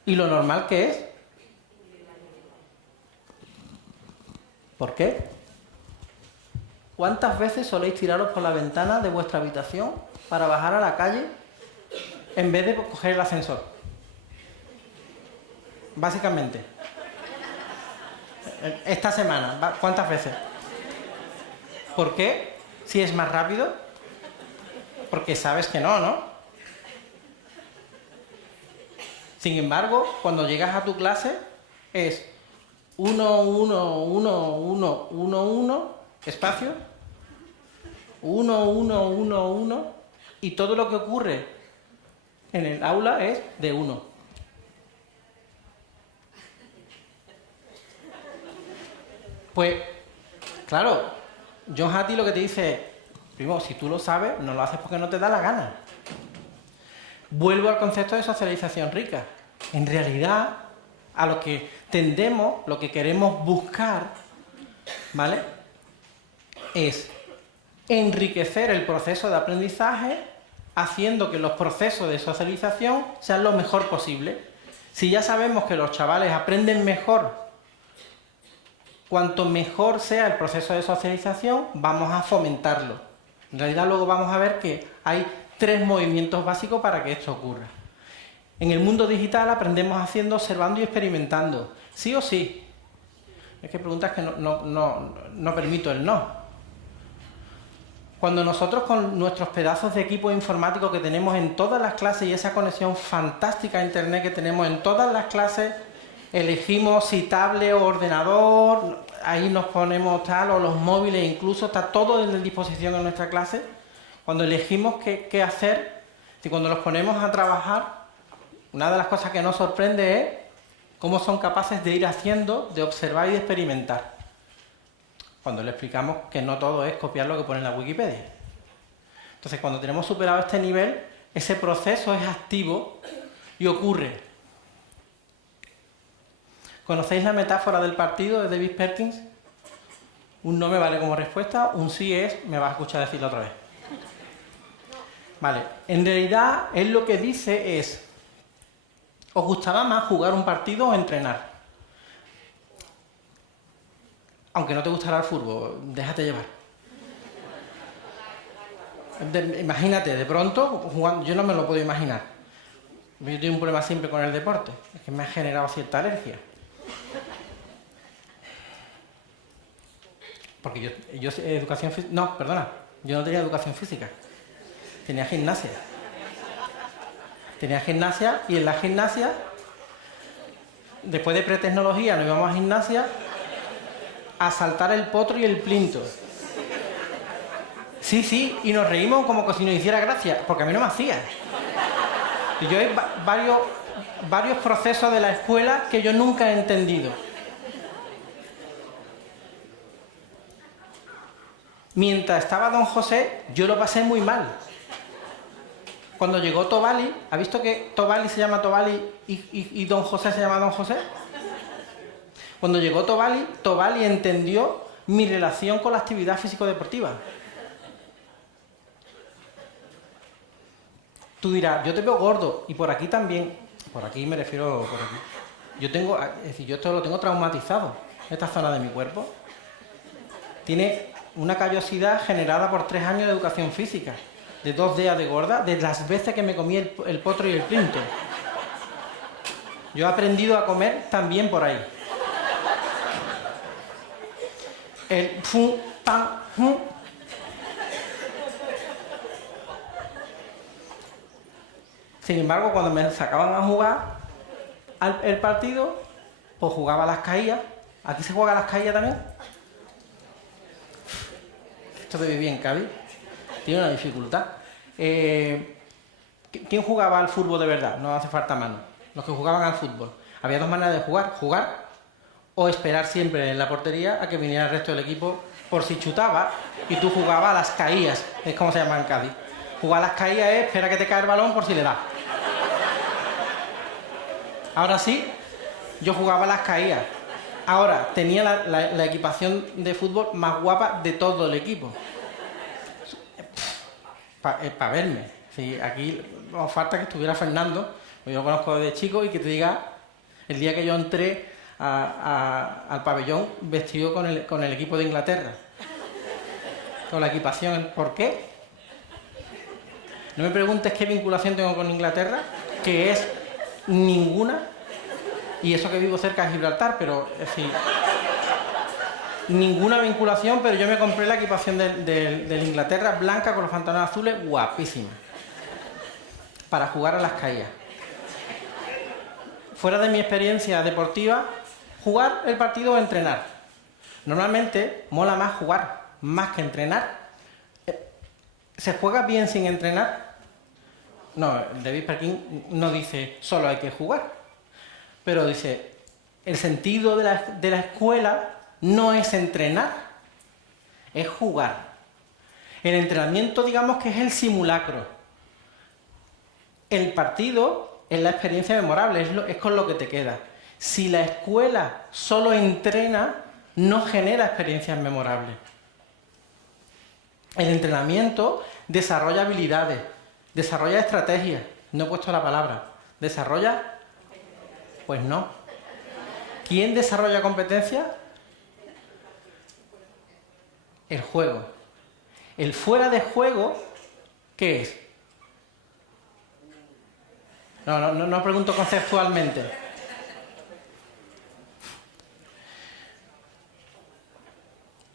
y lo normal que es. ¿Por qué? ¿Cuántas veces soléis tiraros por la ventana de vuestra habitación para bajar a la calle en vez de coger el ascensor? Básicamente. Esta semana, ¿cuántas veces? ¿Por qué? Si es más rápido. Porque sabes que no, ¿no? Sin embargo, cuando llegas a tu clase es 1, 1, 1, 1, 1, 1, espacio, 1, 1, 1, 1, y todo lo que ocurre en el aula es de 1. Pues, claro, John Hattie lo que te dice es, primero, si tú lo sabes, no lo haces porque no te da la gana. Vuelvo al concepto de socialización rica. En realidad, a lo que tendemos, lo que queremos buscar, ¿vale?, es enriquecer el proceso de aprendizaje haciendo que los procesos de socialización sean lo mejor posible. Si ya sabemos que los chavales aprenden mejor, cuanto mejor sea el proceso de socialización, vamos a fomentarlo. En realidad luego vamos a ver que hay 3 movimientos básicos para que esto ocurra. En el mundo digital aprendemos haciendo, observando y experimentando. ¿Sí o sí? Es que preguntas que no permito el no. Cuando nosotros con nuestros pedazos de equipo informático que tenemos en todas las clases y esa conexión fantástica a internet que tenemos en todas las clases, elegimos si tablet o ordenador, ahí nos ponemos tal, o los móviles incluso, está todo en disposición de nuestra clase. Cuando elegimos qué hacer, y cuando los ponemos a trabajar, una de las cosas que nos sorprende es cómo son capaces de ir haciendo, de observar y de experimentar. Cuando le explicamos que no todo es copiar lo que pone en la Wikipedia. Entonces, cuando tenemos superado este nivel, ese proceso es activo y ocurre. ¿Conocéis la metáfora del partido de David Perkins? Un no me vale como respuesta, un sí es, me vas a escuchar decirlo otra vez. Vale, en realidad él lo que dice es, ¿os gustaba más jugar un partido o entrenar? Aunque no te gustará el fútbol, déjate llevar. Imagínate, de pronto, jugando, yo no me lo puedo imaginar. Yo tengo un problema siempre con el deporte, es que me ha generado cierta alergia. Porque yo educación física... No, perdona, yo no tenía educación física. Tenía gimnasia. Tenía gimnasia y en la gimnasia, después de pretecnología, nos íbamos a gimnasia a saltar el potro y el plinto. Sí, y nos reímos como si nos hiciera gracia, porque a mí no me hacía. Y yo hay varios procesos de la escuela que yo nunca he entendido. Mientras estaba don José, yo lo pasé muy mal. Cuando llegó Tobali, ¿ha visto que Tobali se llama Tobali y don José se llama don José? Cuando llegó Tobali, Tobali entendió mi relación con la actividad físico-deportiva. Tú dirás, yo te veo gordo, y por aquí también. Por aquí me refiero, por aquí. Yo esto lo tengo traumatizado, esta zona de mi cuerpo. Tiene una callosidad generada por 3 años de educación física, de 2 días de gorda, de las veces que me comí el potro y el plinto. Yo he aprendido a comer también por ahí. El fum, pam, hum. Sin embargo, cuando me sacaban a jugar, el partido, pues jugaba las caídas. ¿Aquí se juega las caídas también? Esto de vivir en Cádiz tiene una dificultad. ¿Quién jugaba al fútbol de verdad? No hace falta mano. Los que jugaban al fútbol. Había dos maneras de jugar. Jugar o esperar siempre en la portería a que viniera el resto del equipo por si chutaba y tú jugabas a las caídas. Es como se llama en Cádiz. Jugar a las caídas es espera que te cae el balón por si le das. Ahora sí, yo jugaba a las caídas. Ahora, tenía la equipación de fútbol más guapa de todo el equipo. Para verme. Sí, aquí nos falta que estuviera Fernando, yo lo conozco desde chico, y que te diga el día que yo entré al pabellón vestido con el equipo de Inglaterra. Con la equipación. ¿Por qué? No me preguntes qué vinculación tengo con Inglaterra, que es ninguna. Y eso que vivo cerca de Gibraltar, pero es decir, ninguna vinculación, pero yo me compré la equipación del Inglaterra blanca con los pantalones azules, guapísima, para jugar a las caídas. Fuera de mi experiencia deportiva, jugar el partido o entrenar. Normalmente mola más jugar, más que entrenar. ¿Se juega bien sin entrenar? No, el David Perkin no dice solo hay que jugar. Pero dice, el sentido de la escuela no es entrenar, es jugar. El entrenamiento, digamos que es el simulacro. El partido es la experiencia memorable, es con lo que te queda. Si la escuela solo entrena, no genera experiencias memorables. El entrenamiento desarrolla habilidades, desarrolla estrategias. No he puesto la palabra. ¿Desarrolla? Pues no. ¿Quién desarrolla competencias? El juego. El fuera de juego, ¿qué es? No pregunto conceptualmente.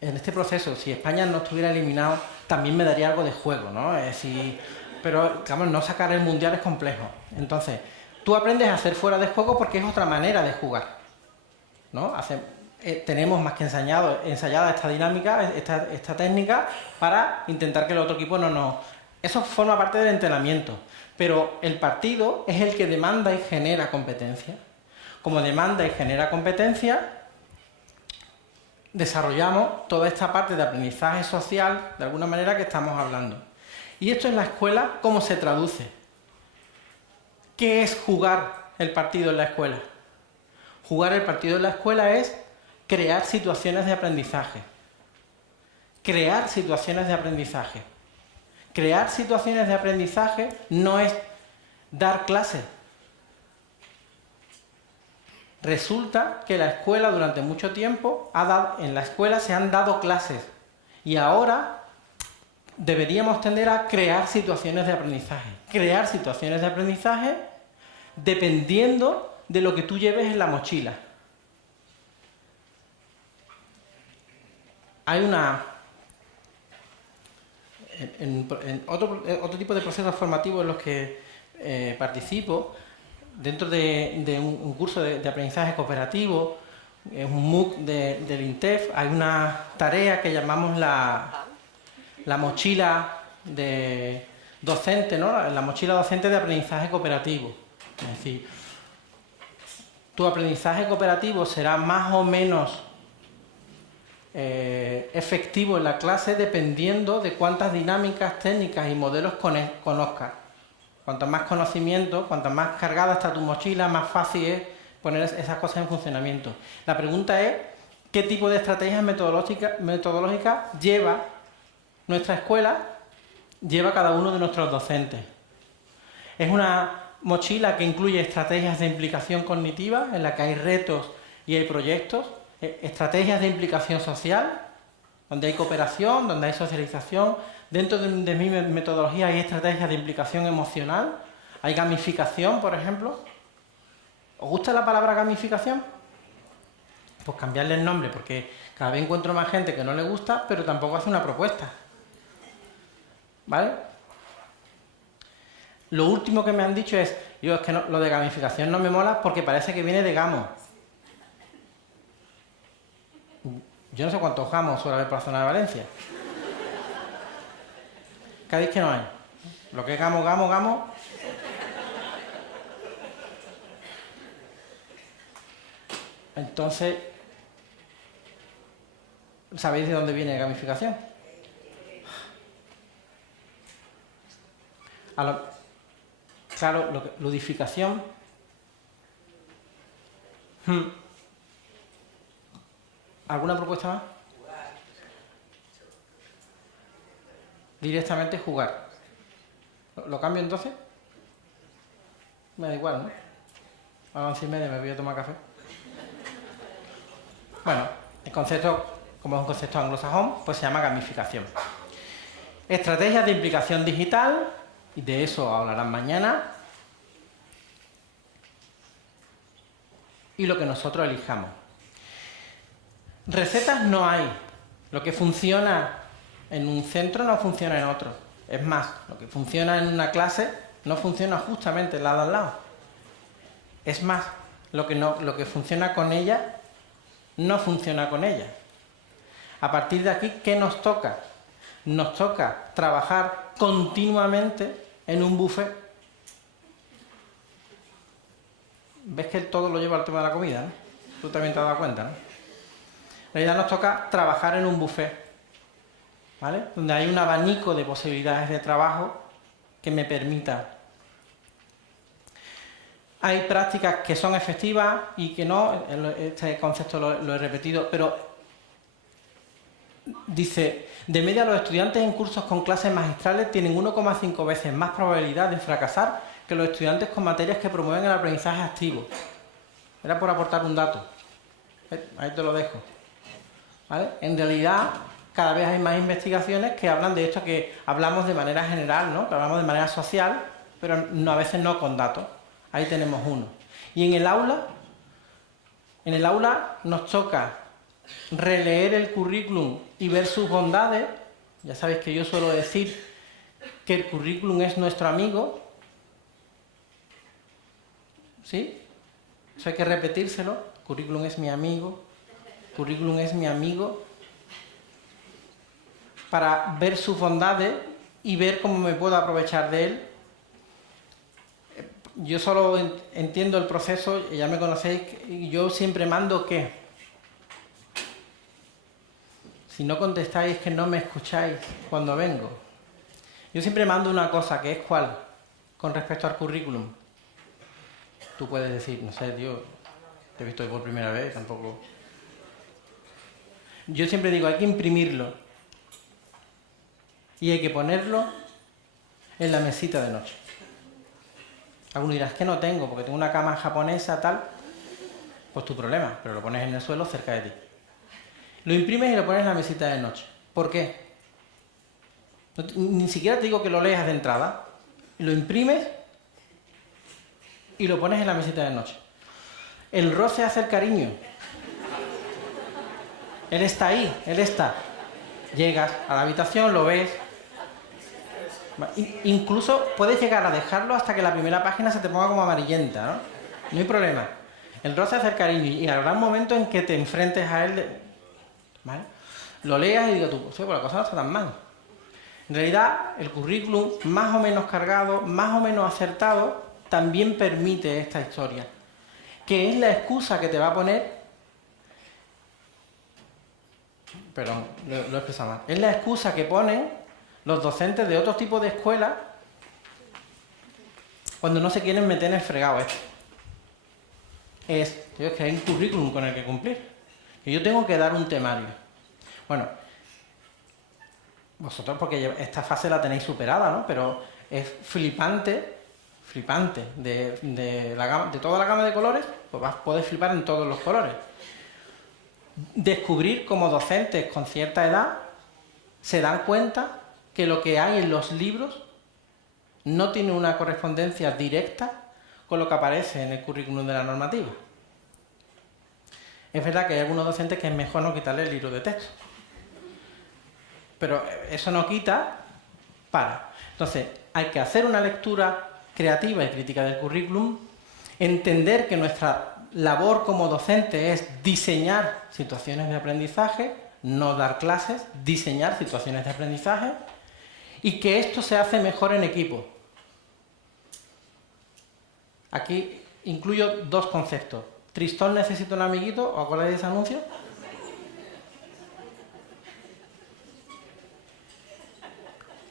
En este proceso, si España no estuviera eliminado, también me daría algo de juego, ¿no? Es decir, pero, digamos, no sacar el mundial es complejo. Entonces, tú aprendes a hacer fuera de juego porque es otra manera de jugar, ¿no? Tenemos más que ensayada esta dinámica, esta técnica, para intentar que el otro equipo no nos... Eso forma parte del entrenamiento, pero el partido es el que demanda y genera competencia. Como demanda y genera competencia, desarrollamos toda esta parte de aprendizaje social, de alguna manera, que estamos hablando. Y esto en la escuela, ¿cómo se traduce? ¿Qué es jugar el partido en la escuela? Jugar el partido en la escuela es crear situaciones de aprendizaje. Crear situaciones de aprendizaje. Crear situaciones de aprendizaje no es dar clases. Resulta que la escuela durante mucho tiempo en la escuela se han dado clases y ahora deberíamos tender a crear situaciones de aprendizaje. Crear situaciones de aprendizaje dependiendo de lo que tú lleves en la mochila. Hay en otro tipo de procesos formativos en los que participo, dentro de un curso de aprendizaje cooperativo, un MOOC del INTEF, hay una tarea que llamamos la mochila de docente, ¿no? La mochila docente de aprendizaje cooperativo. Es decir, tu aprendizaje cooperativo será más o menos efectivo en la clase dependiendo de cuántas dinámicas, técnicas y modelos conozcas. Cuanto más conocimiento, cuanto más cargada está tu mochila, más fácil es poner esas cosas en funcionamiento. La pregunta es, ¿qué tipo de estrategias metodológicas lleva nuestra escuela, lleva cada uno de nuestros docentes? Es una mochila que incluye estrategias de implicación cognitiva, en la que hay retos y hay proyectos, estrategias de implicación social, donde hay cooperación, donde hay socialización. Dentro de mi metodología hay estrategias de implicación emocional, hay gamificación, por ejemplo. ¿Os gusta la palabra gamificación? Pues cambiarle el nombre, porque cada vez encuentro más gente que no le gusta, pero tampoco hace una propuesta. ¿Vale? Lo último que me han dicho es, Digo, es que no, lo de gamificación no me mola porque parece que viene de gamo. Yo no sé cuántos gamos suele haber por la zona de Valencia. Cádiz que no hay. Lo que es gamo, gamo, gamo. Entonces, ¿sabéis de dónde viene gamificación? Claro, ludificación. ¿Alguna propuesta más? Directamente jugar. ¿Lo cambio entonces? Me da igual, ¿no? A las 11:30 me voy a tomar café. Bueno, el concepto, como es un concepto anglosajón, pues se llama gamificación. Estrategias de implicación digital, y de eso hablarán mañana. Y lo que nosotros elijamos. Recetas no hay. Lo que funciona en un centro no funciona en otro. Es más, lo que funciona en una clase no funciona justamente lado al lado. Es más, lo que funciona con ella no funciona con ella. A partir de aquí, ¿qué nos toca? Nos toca trabajar continuamente en un buffet. ¿Ves que todo lo lleva al tema de la comida, no? Tú también te has dado cuenta, ¿no? En realidad nos toca trabajar en un buffet, ¿vale? Donde hay un abanico de posibilidades de trabajo que me permita. Hay prácticas que son efectivas y que no. Este concepto lo he repetido, pero dice, de media los estudiantes en cursos con clases magistrales tienen 1,5 veces más probabilidad de fracasar que los estudiantes con materias que promueven el aprendizaje activo. Era por aportar un dato. Ahí te lo dejo. ¿Vale? En realidad, cada vez hay más investigaciones que hablan de esto, que hablamos de manera general, ¿no? Que hablamos de manera social, pero no, a veces no con datos. Ahí tenemos uno. Y en el aula nos toca releer el currículum y ver sus bondades. Ya sabéis que yo suelo decir que el currículum es nuestro amigo. ¿Sí? Eso hay que repetírselo. Currículum es mi amigo. Currículum es mi amigo. Para ver sus bondades y ver cómo me puedo aprovechar de él. Yo solo entiendo el proceso, ya me conocéis, y yo siempre mando que. Si no contestáis es que no me escucháis cuando vengo. Yo siempre mando una cosa, que es ¿cuál? Con respecto al currículum. Tú puedes decir, no sé, tío, te he visto hoy por primera vez, tampoco. Yo siempre digo, hay que imprimirlo. Y hay que ponerlo en la mesita de noche. Alguno dirá, es que no tengo, porque tengo una cama japonesa, tal. Pues tu problema, pero lo pones en el suelo cerca de ti. Lo imprimes y lo pones en la mesita de noche. ¿Por qué? Ni siquiera te digo que lo leas de entrada. Lo imprimes y lo pones en la mesita de noche. El roce hace el cariño. Él está ahí, él está. Llegas a la habitación, lo ves. Incluso puedes llegar a dejarlo hasta que la primera página se te ponga como amarillenta, ¿no? No hay problema. El roce hace el cariño y habrá un momento en que te enfrentes a él, ¿vale? Lo leas y digo tú, pues la cosa no está tan mal. En realidad, el currículum más o menos cargado, más o menos acertado, también permite esta historia. Que es la excusa que te va a poner. Perdón, lo he expresado mal. Es la excusa que ponen los docentes de otro tipo de escuelas cuando no se quieren meter en el fregado este. Es que hay un currículum con el que cumplir. Que yo tengo que dar un temario. Bueno, vosotros porque esta fase la tenéis superada, ¿no? Pero es flipante de toda la gama de colores, pues podés flipar en todos los colores. Descubrir como docentes con cierta edad se dan cuenta que lo que hay en los libros no tiene una correspondencia directa con lo que aparece en el currículum de la normativa. Es verdad que hay algunos docentes que es mejor no quitarle el libro de texto. Pero eso no quita para. Entonces, hay que hacer una lectura creativa y crítica del currículum, entender que nuestra labor como docente es diseñar situaciones de aprendizaje, no dar clases, diseñar situaciones de aprendizaje, y que esto se hace mejor en equipo. Aquí incluyo dos conceptos. ¿Tristón necesita un amiguito? ¿Os acordáis de ese anuncio?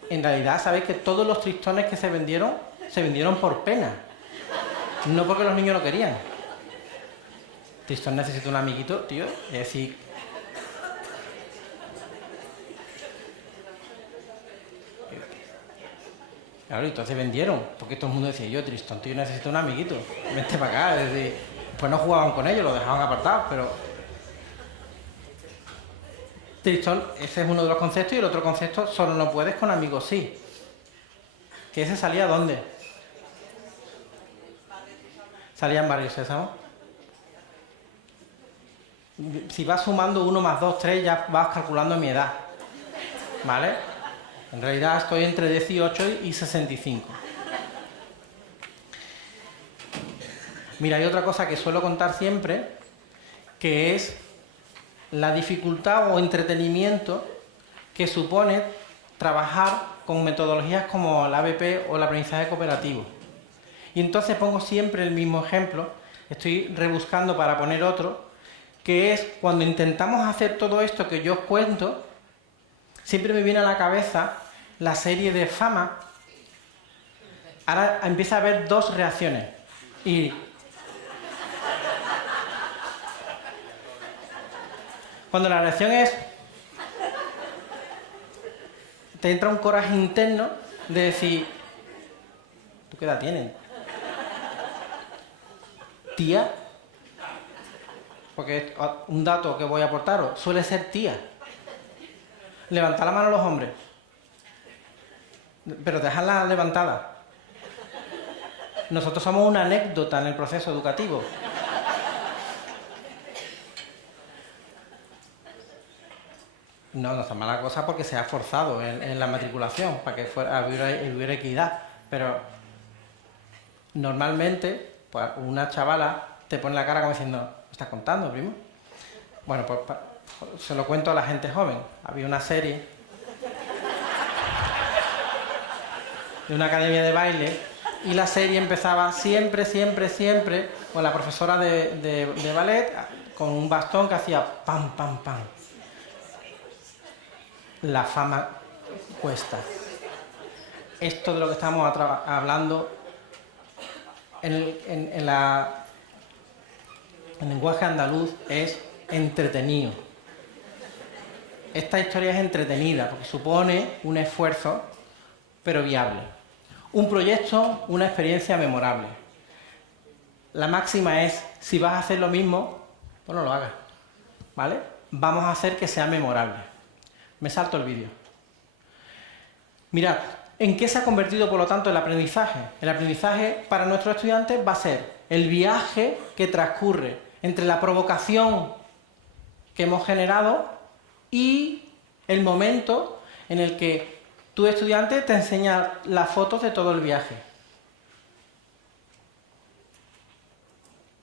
En realidad, sabéis que todos los tristones que se vendieron por pena. No porque los niños lo querían. Tristón necesita un amiguito, tío. Es decir... Claro, y entonces vendieron, porque todo el mundo decía, yo, Tristón, tío, necesito un amiguito. Vente para acá. Es decir, pues no jugaban con ellos, lo dejaban apartados, pero... Tristón, ese es uno de los conceptos, y el otro concepto, solo no puedes con amigos sí. ¿Que ese salía dónde? Salía en Barrio Sésamo. Si vas sumando 1 más 2, 3, ya vas calculando mi edad. ¿Vale? En realidad estoy entre 18 y 65. Mira, hay otra cosa que suelo contar siempre, que es la dificultad o entretenimiento que supone trabajar con metodologías como la ABP o el aprendizaje cooperativo. Y entonces pongo siempre el mismo ejemplo, estoy rebuscando para poner otro, que es cuando intentamos hacer todo esto que yo os cuento, siempre me viene a la cabeza la serie de Fama. Ahora empieza a haber dos reacciones. Y cuando la reacción es... te entra un coraje interno de decir... ¿tú qué edad tienes? Tía. Porque un dato que voy a aportaros suele ser tía. Levantad la mano los hombres. Pero dejadla levantada. Nosotros somos una anécdota en el proceso educativo. No está mala cosa porque se ha forzado en la matriculación para que hubiera equidad. Pero normalmente, pues, una chavala te pone la cara como diciendo, ¿me estás contando, primo? Bueno, pues se lo cuento a la gente joven. Había una serie de una academia de baile y la serie empezaba siempre con la profesora de ballet con un bastón que hacía pam, pam, pam. La fama cuesta. Esto de lo que estamos hablando en el lenguaje andaluz es entretenido. Esta historia es entretenida porque supone un esfuerzo, pero viable. Un proyecto, una experiencia memorable. La máxima es, si vas a hacer lo mismo, pues no lo hagas, ¿vale? Vamos a hacer que sea memorable. Me salto el vídeo. Mirad, ¿en qué se ha convertido, por lo tanto, el aprendizaje? El aprendizaje para nuestros estudiantes va a ser el viaje que transcurre entre la provocación que hemos generado y el momento en el que tu estudiante te enseña las fotos de todo el viaje.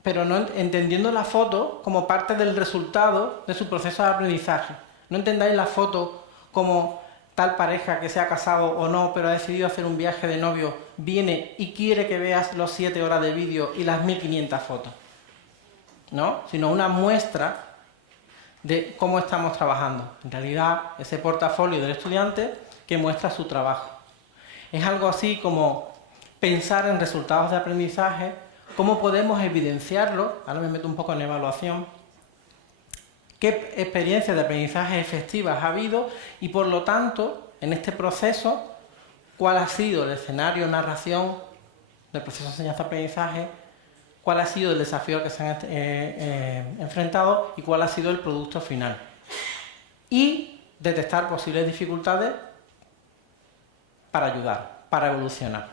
Pero no entendiendo la foto como parte del resultado de su proceso de aprendizaje. No entendáis la foto como tal pareja que se ha casado o no, pero ha decidido hacer un viaje de novio, viene y quiere que veas los 7 horas de vídeo y las 1500 fotos. ¿No? Sino una muestra de cómo estamos trabajando. En realidad, ese portafolio del estudiante que muestra su trabajo. Es algo así como pensar en resultados de aprendizaje, cómo podemos evidenciarlo. Ahora me meto un poco en evaluación. ¿Qué experiencias de aprendizaje efectivas ha habido? Y por lo tanto, en este proceso, ¿cuál ha sido el escenario, narración del proceso de enseñanza-aprendizaje? ¿Cuál ha sido el desafío al que se han enfrentado? ¿Y cuál ha sido el producto final? Y detectar posibles dificultades para ayudar, para evolucionar.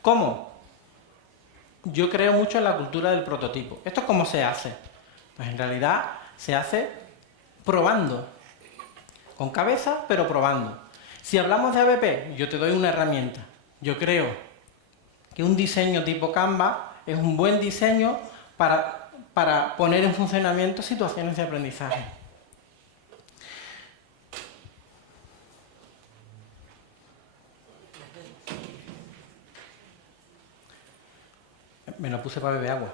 ¿Cómo? Yo creo mucho en la cultura del prototipo. ¿Esto cómo se hace? Pues en realidad se hace probando. Con cabeza, pero probando. Si hablamos de ABP, yo te doy una herramienta. Yo creo que un diseño tipo Canva es un buen diseño para poner en funcionamiento situaciones de aprendizaje. Me lo puse para beber agua.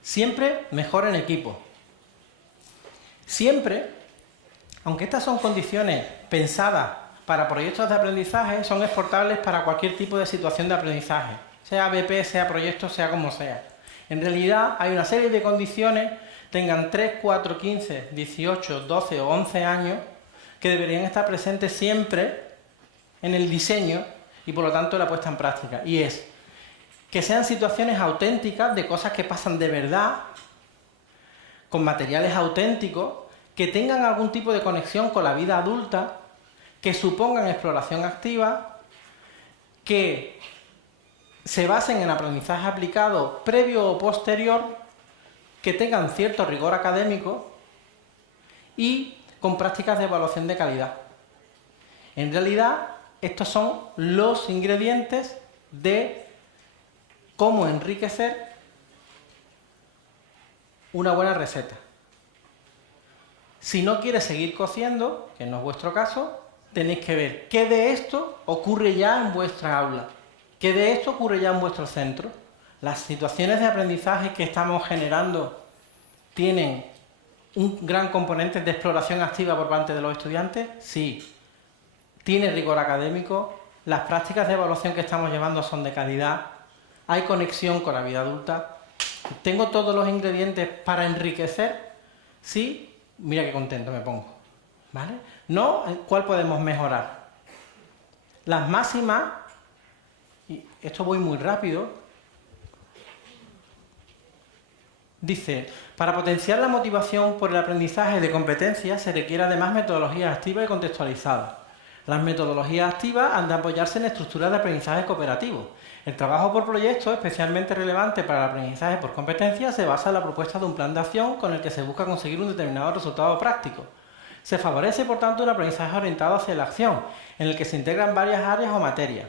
Siempre mejor en equipo. Siempre, aunque estas son condiciones pensadas para proyectos de aprendizaje, son exportables para cualquier tipo de situación de aprendizaje, sea BP, sea proyecto, sea como sea. En realidad hay una serie de condiciones, tengan 3, 4, 15, 18, 12 o 11 años, que deberían estar presentes siempre en el diseño y por lo tanto en la puesta en práctica. Y es que sean situaciones auténticas de cosas que pasan de verdad, con materiales auténticos, que tengan algún tipo de conexión con la vida adulta, que supongan exploración activa, que se basen en aprendizaje aplicado previo o posterior, que tengan cierto rigor académico y con prácticas de evaluación de calidad. En realidad, estos son los ingredientes de cómo enriquecer una buena receta. Si no quieres seguir cociendo, que no es vuestro caso, tenéis que ver qué de esto ocurre ya en vuestra aula, qué de esto ocurre ya en vuestro centro. Las situaciones de aprendizaje que estamos generando tienen un gran componente de exploración activa por parte de los estudiantes, sí. Tiene rigor académico, las prácticas de evaluación que estamos llevando son de calidad, hay conexión con la vida adulta. ¿Tengo todos los ingredientes para enriquecer? Sí, mira qué contento me pongo. ¿Vale? No, ¿cuál podemos mejorar? Las máximas, y esto voy muy rápido, dice, para potenciar la motivación por el aprendizaje de competencias se requiere además metodologías activas y contextualizadas. Las metodologías activas han de apoyarse en estructuras de aprendizaje cooperativo. El trabajo por proyecto, especialmente relevante para el aprendizaje por competencias, se basa en la propuesta de un plan de acción con el que se busca conseguir un determinado resultado práctico. Se favorece, por tanto, un aprendizaje orientado hacia la acción, en el que se integran varias áreas o materias.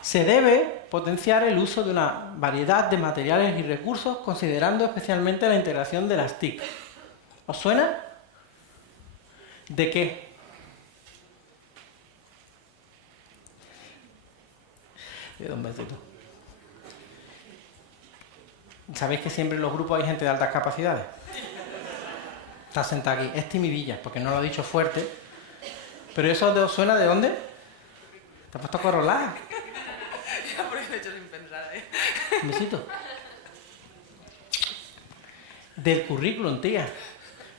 Se debe potenciar el uso de una variedad de materiales y recursos, considerando especialmente la integración de las TIC. ¿Os suena? ¿De qué? Un besito. ¿Sabéis que siempre en los grupos hay gente de altas capacidades? Está sentada aquí. Es timidilla, porque no lo he dicho fuerte. ¿Pero eso os suena de dónde? ¿Te has puesto a corrolar? Ya, porque lo he hecho sin pensar, ¿eh? Un besito. Del currículum, tía.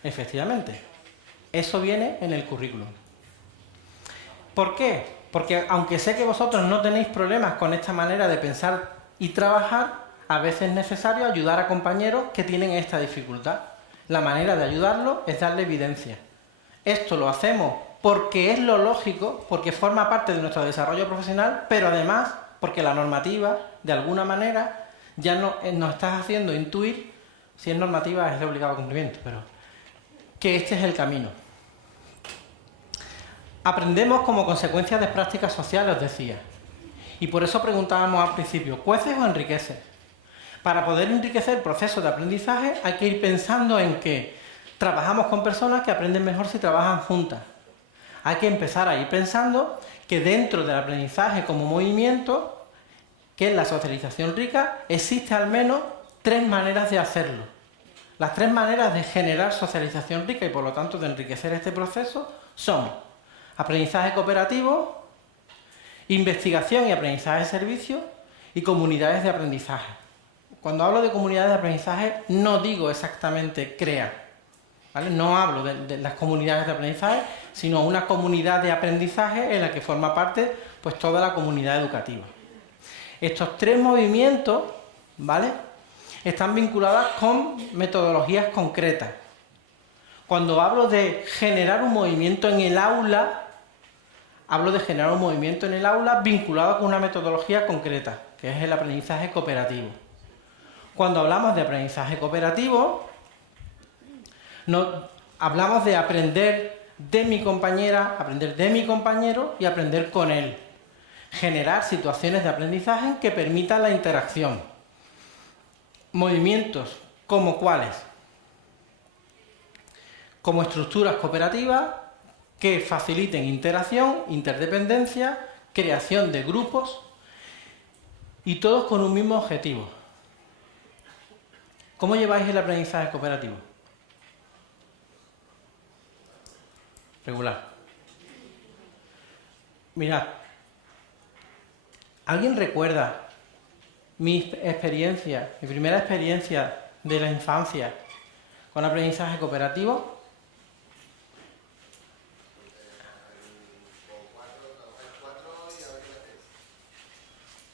Efectivamente. Eso viene en el currículum. ¿Por qué? Porque aunque sé que vosotros no tenéis problemas con esta manera de pensar y trabajar, a veces es necesario ayudar a compañeros que tienen esta dificultad. La manera de ayudarlos es darle evidencia. Esto lo hacemos porque es lo lógico, porque forma parte de nuestro desarrollo profesional, pero además porque la normativa, de alguna manera, ya nos está haciendo intuir, si es normativa es de obligado cumplimiento, pero que este es el camino. Aprendemos como consecuencia de prácticas sociales, os decía. Y por eso preguntábamos al principio, ¿cueces o enriqueces? Para poder enriquecer el proceso de aprendizaje hay que ir pensando en que trabajamos con personas que aprenden mejor si trabajan juntas. Hay que empezar a ir pensando que dentro del aprendizaje como movimiento, que es la socialización rica, existe al menos 3 maneras de hacerlo. Las 3 maneras de generar socialización rica y por lo tanto de enriquecer este proceso son aprendizaje cooperativo, investigación y aprendizaje de servicio y comunidades de aprendizaje. Cuando hablo de comunidades de aprendizaje no digo exactamente CREA, ¿vale? No hablo de las comunidades de aprendizaje, sino una comunidad de aprendizaje en la que forma parte pues toda la comunidad educativa. Estos 3 movimientos, ¿vale?, están vinculados con metodologías concretas. Cuando hablo de generar un movimiento en el aula, hablo de generar un movimiento en el aula vinculado con una metodología concreta, que es el aprendizaje cooperativo. Cuando hablamos de aprendizaje cooperativo, hablamos de aprender de mi compañera, aprender de mi compañero y aprender con él. Generar situaciones de aprendizaje que permitan la interacción. Movimientos como cuáles. Como estructuras cooperativas que faciliten interacción, interdependencia, creación de grupos y todos con un mismo objetivo. ¿Cómo lleváis el aprendizaje cooperativo? Regular. Mirad, ¿alguien recuerda mi primera experiencia de la infancia con aprendizaje cooperativo?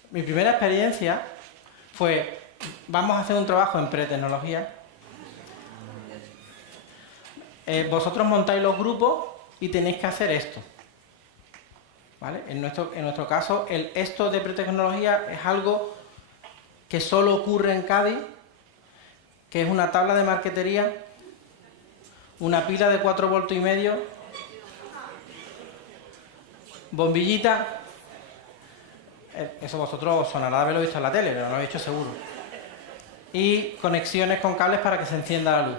Mi primera experiencia fue, vamos a hacer un trabajo en pretecnología. Vosotros montáis los grupos y tenéis que hacer esto. ¿Vale? En nuestro caso, esto de pretecnología es algo que solo ocurre en Cádiz, que es una tabla de marquetería, una pila de 4,5 voltios, bombillita. Eso vosotros os sonará de haberlo visto en la tele, pero no lo habéis hecho seguro. Y conexiones con cables para que se encienda la luz.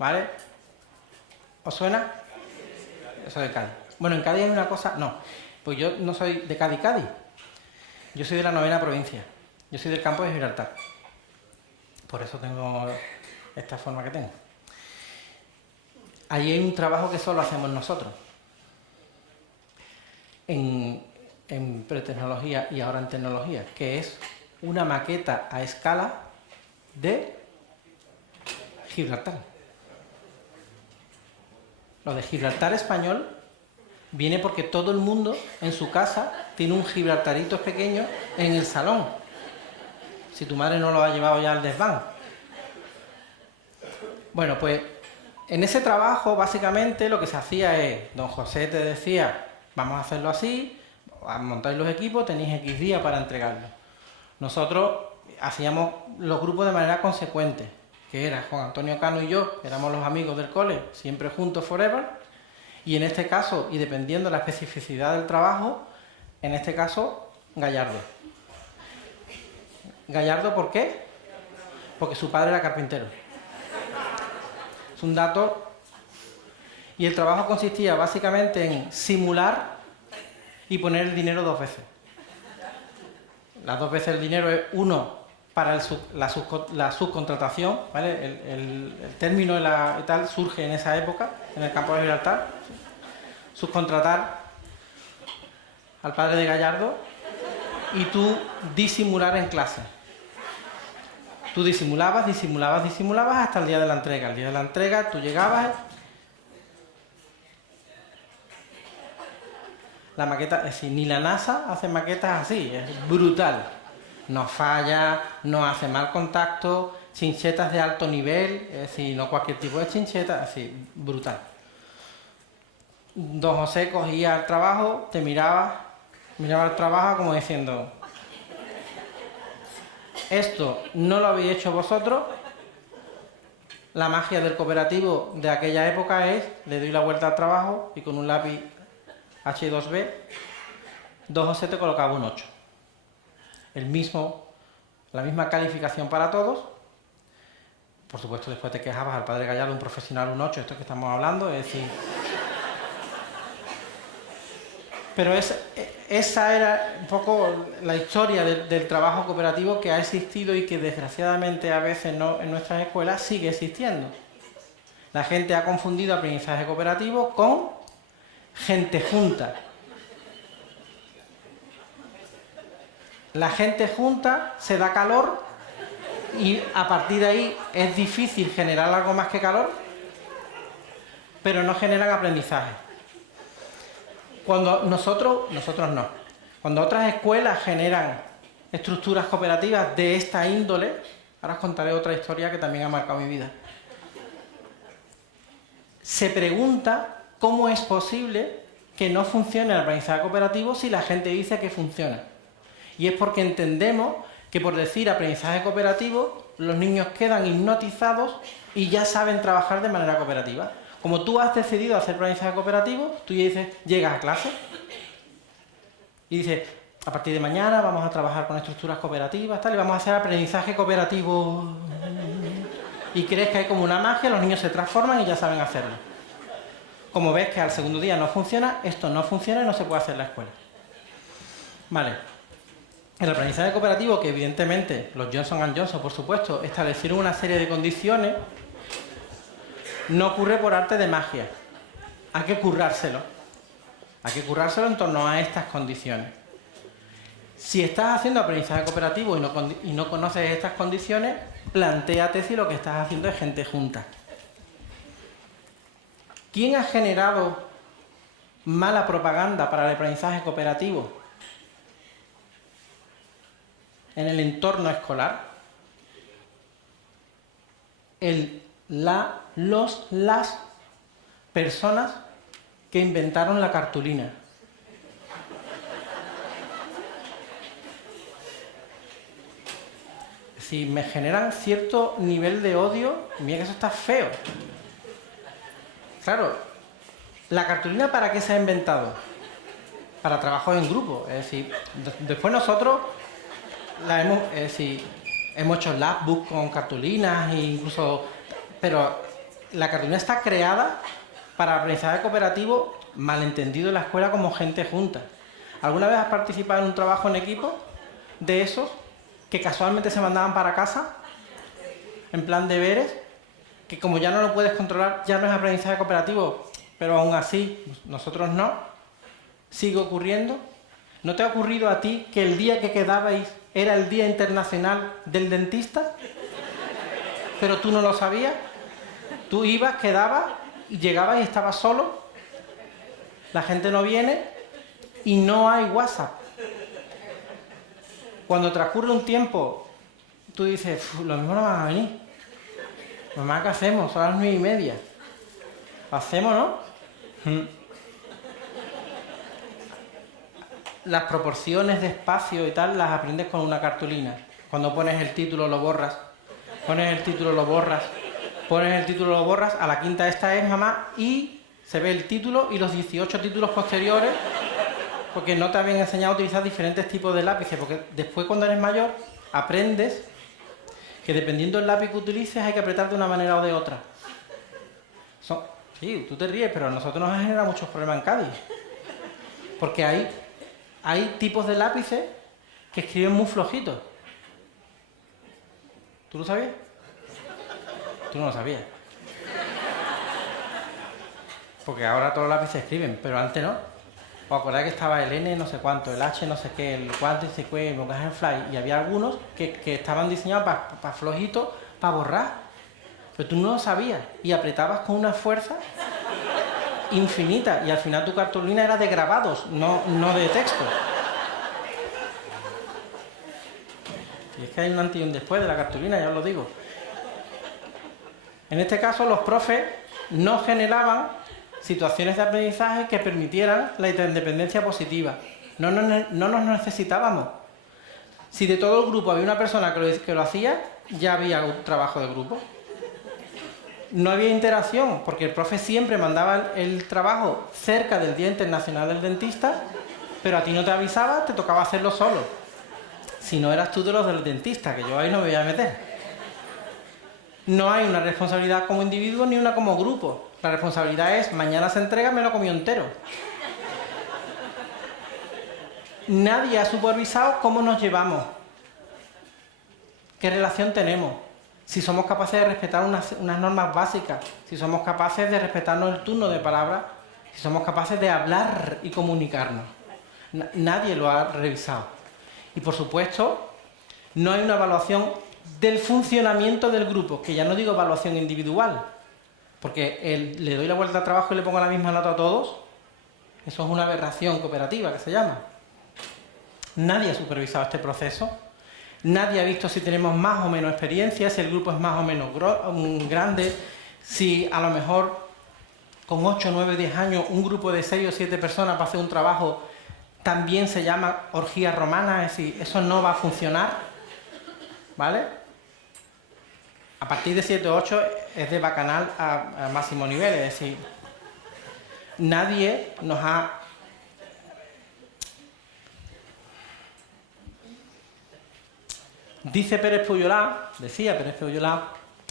¿Vale? ¿Os suena? Eso de Cádiz. Bueno, en Cádiz hay una cosa... No, pues yo no soy de Cádiz. Yo soy de la 9ª provincia. Yo soy del campo de Gibraltar. Por eso tengo esta forma que tengo. Allí hay un trabajo que solo hacemos nosotros. En pretecnología y ahora en tecnología, que es una maqueta a escala de Gibraltar. Lo de Gibraltar español viene porque todo el mundo en su casa tiene un gibraltarito pequeño en el salón. Si tu madre no lo ha llevado ya al desván. Bueno, pues en ese trabajo básicamente lo que se hacía es, don José te decía, vamos a hacerlo así, montáis los equipos, tenéis X días para entregarlo. Nosotros hacíamos los grupos de manera consecuente, que era Juan Antonio Cano y yo, éramos los amigos del cole, siempre juntos forever, y en este caso, y dependiendo de la especificidad del trabajo, en este caso, Gallardo. ¿Gallardo por qué? Porque su padre era carpintero. Es un dato. Y el trabajo consistía básicamente en simular y poner el dinero 2 veces. Las 2 veces el dinero es uno para la subcontratación, ¿vale? El término y tal surge en esa época, en el campo de Gibraltar. Subcontratar al padre de Gallardo y tú disimular en clase. Tú disimulabas hasta el día de la entrega. El día de la entrega tú llegabas... La maqueta, es decir, ni la NASA hace maquetas así, es brutal. No falla, no hace mal contacto, chinchetas de alto nivel, es decir, no cualquier tipo de chincheta, es decir, brutal. Don José cogía el trabajo, te miraba el trabajo como diciendo, esto no lo habéis hecho vosotros. La magia del cooperativo de aquella época es, le doy la vuelta al trabajo y con un lápiz H2B, don José te colocaba un 8. La misma calificación para todos. Por supuesto, después te quejabas al padre Gallardo, un profesional, un 8, esto que estamos hablando, es decir... Pero esa era un poco la historia del trabajo cooperativo que ha existido y que desgraciadamente a veces en nuestras escuelas sigue existiendo. La gente ha confundido aprendizaje cooperativo con gente junta. La gente junta se da calor y a partir de ahí es difícil generar algo más que calor, pero no generan aprendizaje. Cuando nosotros no. Cuando otras escuelas generan estructuras cooperativas de esta índole, ahora os contaré otra historia que también ha marcado mi vida. Se pregunta cómo es posible que no funcione el aprendizaje cooperativo si la gente dice que funciona. Y es porque entendemos que por decir aprendizaje cooperativo, los niños quedan hipnotizados y ya saben trabajar de manera cooperativa. Como tú has decidido hacer aprendizaje cooperativo, tú ya dices, llegas a clase y dices, a partir de mañana vamos a trabajar con estructuras cooperativas, tal, y vamos a hacer aprendizaje cooperativo. Y crees que hay como una magia, los niños se transforman y ya saben hacerlo. Como ves que al segundo día no funciona, esto no funciona y no se puede hacer en la escuela. Vale. El aprendizaje cooperativo, que evidentemente los Johnson & Johnson, por supuesto, establecieron una serie de condiciones, no ocurre por arte de magia. Hay que currárselo. Hay que currárselo en torno a estas condiciones. Si estás haciendo aprendizaje cooperativo y no conoces estas condiciones, plantéate si lo que estás haciendo es gente junta. ¿Quién ha generado mala propaganda para el aprendizaje cooperativo en el entorno escolar? Las personas que inventaron la cartulina. Si me generan cierto nivel de odio, mira que eso está feo. Claro, ¿la cartulina para qué se ha inventado? Para trabajos en grupo. Es decir, después nosotros hemos hecho labbooks con cartulinas e incluso... Pero la cartulina está creada para aprendizaje cooperativo, malentendido en la escuela como gente junta. ¿Alguna vez has participado en un trabajo en equipo de esos que casualmente se mandaban para casa, en plan deberes, que como ya no lo puedes controlar, ya no es aprendizaje cooperativo, pero aún así, nosotros no, sigue ocurriendo? ¿No te ha ocurrido a ti que el día que quedabais era el Día Internacional del Dentista? Pero tú no lo sabías. Tú ibas, quedabas, y llegabas y estabas solo. La gente no viene y no hay WhatsApp. Cuando transcurre un tiempo, tú dices, lo mismo no van a venir. Mamá, ¿qué hacemos? Son las 9:30. ¿Lo hacemos, no? Las proporciones de espacio y tal las aprendes con una cartulina. Cuando pones el título lo borras. Pones el título lo borras. Pones el título lo borras. A la quinta esta es mamá y se ve el título y los 18 títulos posteriores. Porque no te habían enseñado a utilizar diferentes tipos de lápices, porque después cuando eres mayor aprendes que dependiendo del lápiz que utilices hay que apretar de una manera o de otra. Sí, tú te ríes, pero a nosotros nos ha generado muchos problemas en Cádiz. Porque hay tipos de lápices que escriben muy flojitos. ¿Tú lo sabías? Tú no lo sabías. Porque ahora todos los lápices escriben, pero antes no. ¿Os acordáis que estaba el N no sé cuánto, el H no sé qué, el cuánto y se qué, el fly? Y había algunos que estaban diseñados para flojitos, para borrar. Pero tú no lo sabías. Y apretabas con una fuerza infinita. Y al final tu cartulina era de grabados, no de texto. Y es que hay un antes y un después de la cartulina, ya os lo digo. En este caso, los profes no generaban situaciones de aprendizaje que permitieran la independencia positiva. No nos necesitábamos. Si de todo el grupo había una persona que lo hacía, ya había un trabajo de grupo. No había interacción, porque el profe siempre mandaba el trabajo cerca del Día Internacional del Dentista, pero a ti no te avisaba, te tocaba hacerlo solo. Si no eras tú de los del dentista, que yo ahí no me voy a meter. No hay una responsabilidad como individuo ni una como grupo. La responsabilidad es, mañana se entrega, me lo comió entero. Nadie ha supervisado cómo nos llevamos, qué relación tenemos, si somos capaces de respetar unas normas básicas, si somos capaces de respetarnos el turno de palabra, si somos capaces de hablar y comunicarnos. Nadie lo ha revisado. Y por supuesto, no hay una evaluación del funcionamiento del grupo, que ya no digo evaluación individual, porque le doy la vuelta al trabajo y le pongo la misma nota a todos. Eso es una aberración cooperativa, que se llama. Nadie ha supervisado este proceso. Nadie ha visto si tenemos más o menos experiencia, si el grupo es más o menos grande, si a lo mejor con 8, 9, 10 años un grupo de 6 o 7 personas para hacer un trabajo también se llama orgía romana. Es decir, eso no va a funcionar, ¿vale? a partir de 7 o 8 es de bacanal a máximo nivel, es decir, nadie nos ha... Decía Pérez Puyolá,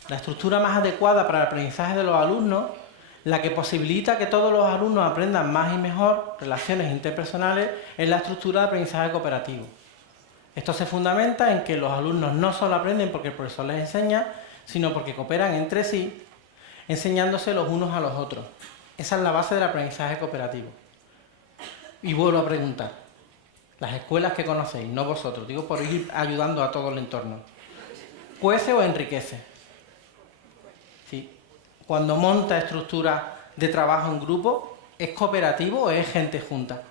la estructura más adecuada para el aprendizaje de los alumnos, la que posibilita que todos los alumnos aprendan más y mejor relaciones interpersonales, es la estructura de aprendizaje cooperativo. Esto se fundamenta en que los alumnos no solo aprenden porque el profesor les enseña, sino porque cooperan entre sí, enseñándose los unos a los otros. Esa es la base del aprendizaje cooperativo. Y vuelvo a preguntar, las escuelas que conocéis, no vosotros, digo por ir ayudando a todo el entorno, ¿cuece o enriquece? ¿Sí? Cuando monta estructuras de trabajo en grupo, ¿es cooperativo o es gente junta?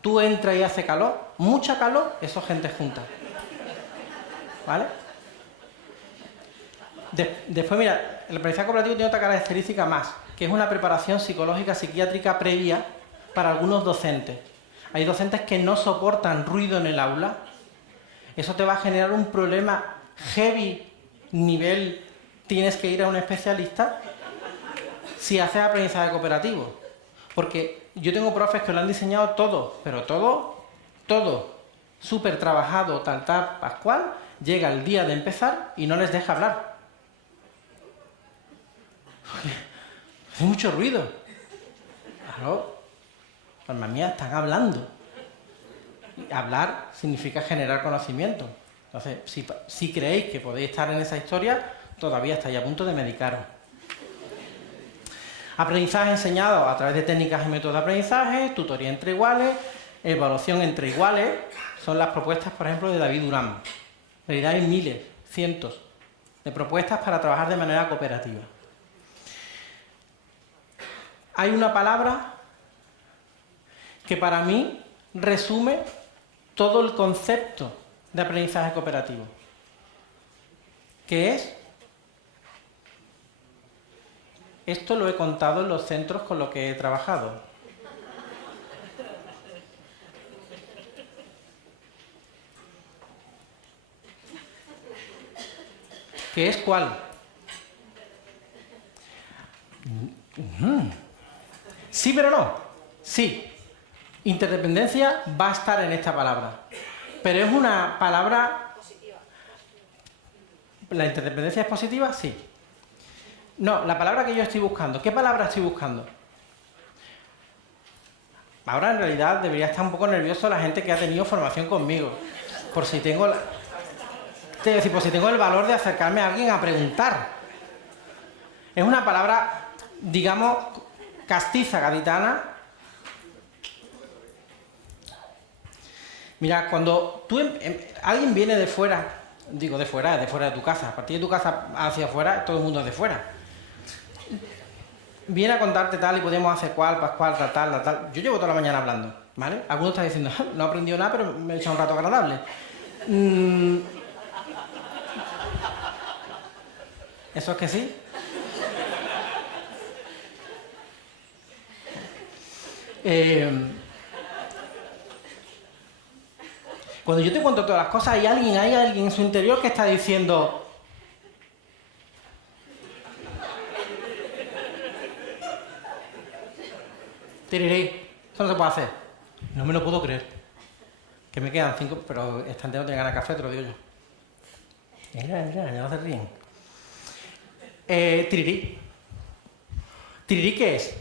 Tú entras y hace calor, mucha calor, eso es gente junta. ¿Vale? Después, mira, el aprendizaje cooperativo tiene otra característica más, que es una preparación psicológica, psiquiátrica previa para algunos docentes. Hay docentes que no soportan ruido en el aula. Eso te va a generar un problema heavy, nivel, tienes que ir a un especialista si haces aprendizaje cooperativo. Porque yo tengo profes que lo han diseñado todo, pero todo, súper trabajado, tal, pascual, llega el día de empezar y no les deja hablar. Hace mucho ruido. Claro, alma mía, están hablando. Y hablar significa generar conocimiento. Entonces, si creéis que podéis estar en esa historia, todavía estáis a punto de medicaros. Aprendizaje enseñado a través de técnicas y métodos de aprendizaje, tutoría entre iguales, evaluación entre iguales, son las propuestas, por ejemplo, de David Durán. En realidad hay miles, cientos de propuestas para trabajar de manera cooperativa. Hay una palabra que para mí resume todo el concepto de aprendizaje cooperativo, que es... Esto lo he contado en los centros con los que he trabajado. ¿Qué es cuál? Sí, pero no. Sí. Interdependencia va a estar en esta palabra. Pero es una palabra... ¿La interdependencia es positiva? Sí. No, la palabra que yo estoy buscando. ¿Qué palabra estoy buscando? Ahora en realidad debería estar un poco nervioso la gente que ha tenido formación conmigo. Por si tengo el valor de acercarme a alguien a preguntar. Es una palabra, digamos, castiza, gaditana. Mira, cuando alguien viene de fuera, digo de fuera de tu casa, a partir de tu casa hacia afuera, todo el mundo es de fuera. Viene a contarte tal y podemos hacer cual, pascual, tal. Yo llevo toda la mañana hablando, ¿vale? Algunos están diciendo, no he aprendido nada, pero me he echado un rato agradable. ¿Eso es que sí? Cuando yo te cuento todas las cosas, hay alguien en su interior que está diciendo... Tirirí, eso no se puede hacer. No me lo puedo creer. Que me quedan 5, pero esta gente no tiene ganas de café, te lo digo yo. Mira, ya no se ríen. Tirirí. ¿Tirirí qué es?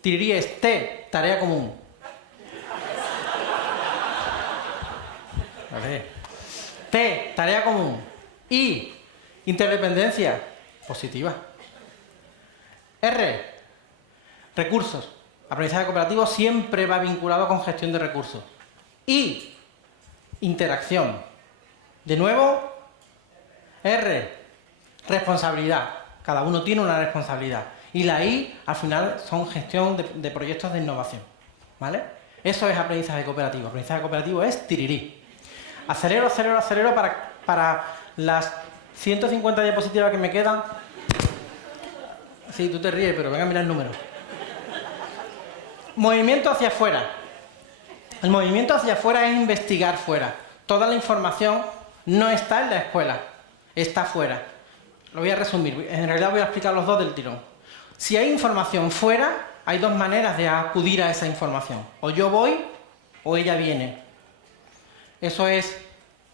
Tirirí es T, tarea común. A ver. T, tarea común. I, interdependencia positiva. R, recursos. Aprendizaje cooperativo siempre va vinculado con gestión de recursos. I, interacción. De nuevo, R, responsabilidad. Cada uno tiene una responsabilidad. Y la I, al final, son gestión de proyectos de innovación. ¿Vale? Eso es aprendizaje cooperativo. Aprendizaje cooperativo es tirirí. Acelero para las 150 diapositivas que me quedan. Sí, tú te ríes, pero venga a mirar el número. Movimiento hacia afuera. El movimiento hacia afuera es investigar fuera. Toda la información no está en la escuela, está fuera. lo voy a resumir, en realidad voy a explicar los dos del tirón. Si hay información fuera, hay dos maneras de acudir a esa información. O yo voy o ella viene. Eso es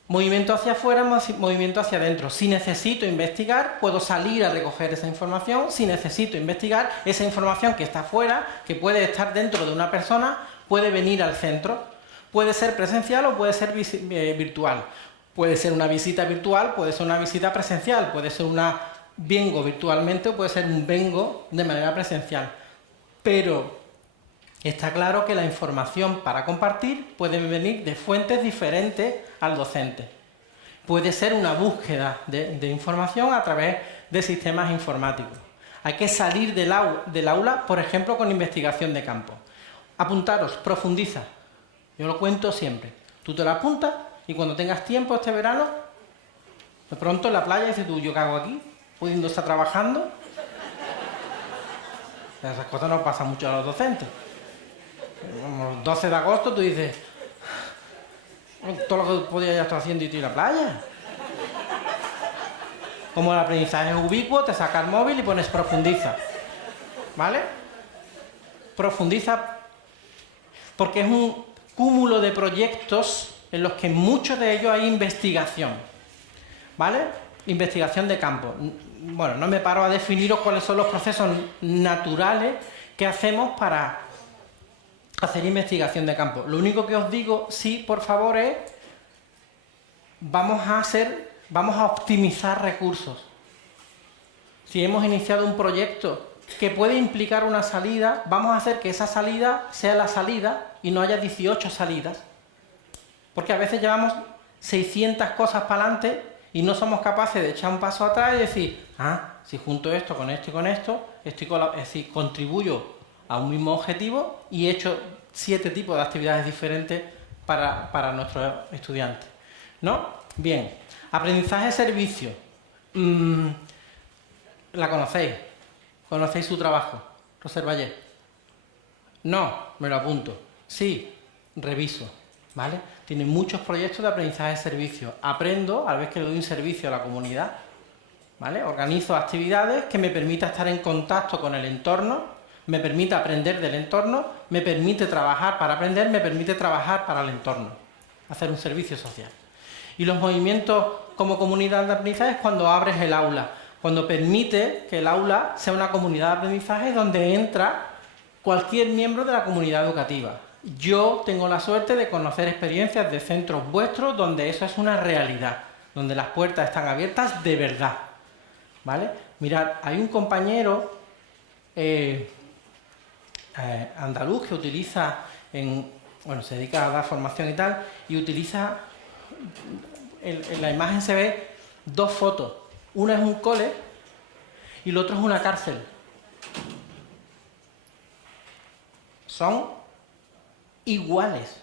movimiento hacia afuera, movimiento hacia adentro. Si necesito investigar, puedo salir a recoger esa información. Si necesito investigar, esa información que está fuera, que puede estar dentro de una persona, puede venir al centro. Puede ser presencial o puede ser virtual. Puede ser una visita virtual, puede ser una visita presencial, puede ser una vengo virtualmente o puede ser un vengo de manera presencial. Pero está claro que la información para compartir puede venir de fuentes diferentes al docente. Puede ser una búsqueda de información a través de sistemas informáticos. Hay que salir del aula, por ejemplo, con investigación de campo. Apuntaros, profundiza. Yo lo cuento siempre. Tú te lo apuntas y cuando tengas tiempo este verano, de pronto en la playa dices tú, ¿yo qué hago aquí? Pudiendo estar trabajando. Esas cosas no pasan mucho a los docentes. El 12 de agosto tú dices, todo lo que podía ya estar haciendo y estoy en la playa. Como el aprendizaje es ubicuo, te saca el móvil y pones profundiza. ¿Vale? Profundiza porque es un cúmulo de proyectos en los que muchos de ellos hay investigación. ¿Vale? Investigación de campo. Bueno, no me paro a definiros cuáles son los procesos naturales que hacemos para hacer investigación de campo. Lo único que os digo, sí, por favor, es vamos a optimizar recursos. Si hemos iniciado un proyecto que puede implicar una salida, vamos a hacer que esa salida sea la salida y no haya 18 salidas. Porque a veces llevamos 600 cosas para adelante y no somos capaces de echar un paso atrás y decir, si junto esto con esto y con esto, es decir, contribuyo a un mismo objetivo y he hecho 7 tipos de actividades diferentes para nuestros estudiantes. ¿No? Bien. Aprendizaje-servicio. ¿La conocéis? ¿Conocéis su trabajo? Roser Valle. No, me lo apunto. Sí, reviso. ¿Vale? Tiene muchos proyectos de aprendizaje-servicio. Aprendo a la vez que le doy un servicio a la comunidad. ¿Vale? Organizo actividades que me permitan estar en contacto con el entorno, me permite aprender del entorno, me permite trabajar para aprender, me permite trabajar para el entorno. Hacer un servicio social. Y los movimientos como comunidad de aprendizaje es cuando abres el aula, cuando permite que el aula sea una comunidad de aprendizaje donde entra cualquier miembro de la comunidad educativa. Yo tengo la suerte de conocer experiencias de centros vuestros donde eso es una realidad, donde las puertas están abiertas de verdad. ¿Vale? Mirad, hay un compañero andaluz que utiliza, se dedica a dar formación y tal, y utiliza, en la imagen se ve 2 fotos. Una es un cole y el otro es una cárcel. Son iguales.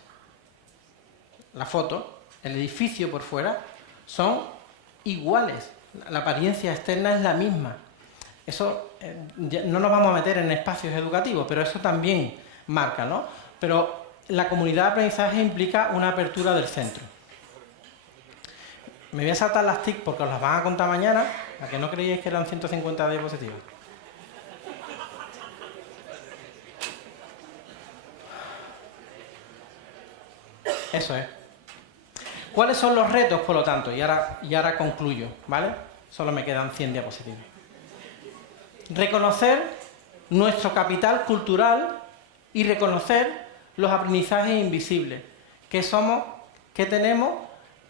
La foto, el edificio por fuera, son iguales. La apariencia externa es la misma. Eso, no nos vamos a meter en espacios educativos, pero eso también marca, ¿no? Pero la comunidad de aprendizaje implica una apertura del centro. Me voy a saltar las TIC porque os las van a contar mañana, a que no creíais que eran 150 diapositivas. Eso es. ¿Cuáles son los retos, por lo tanto? Y ahora concluyo, ¿vale? Solo me quedan 100 diapositivas. Reconocer nuestro capital cultural y reconocer los aprendizajes invisibles. ¿Qué somos? ¿Qué tenemos?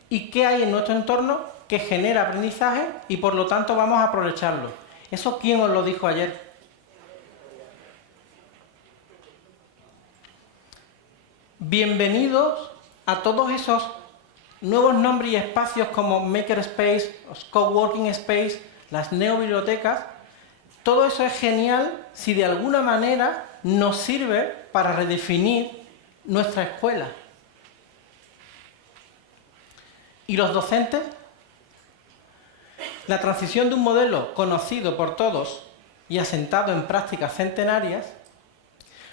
¿Y qué hay en nuestro entorno que genera aprendizaje? Y por lo tanto vamos a aprovecharlo. ¿Eso quién os lo dijo ayer? Bienvenidos a todos esos nuevos nombres y espacios como Makerspace, los Coworking Space, las neobibliotecas. Todo eso es genial si de alguna manera nos sirve para redefinir nuestra escuela. ¿Y los docentes? La transición de un modelo conocido por todos y asentado en prácticas centenarias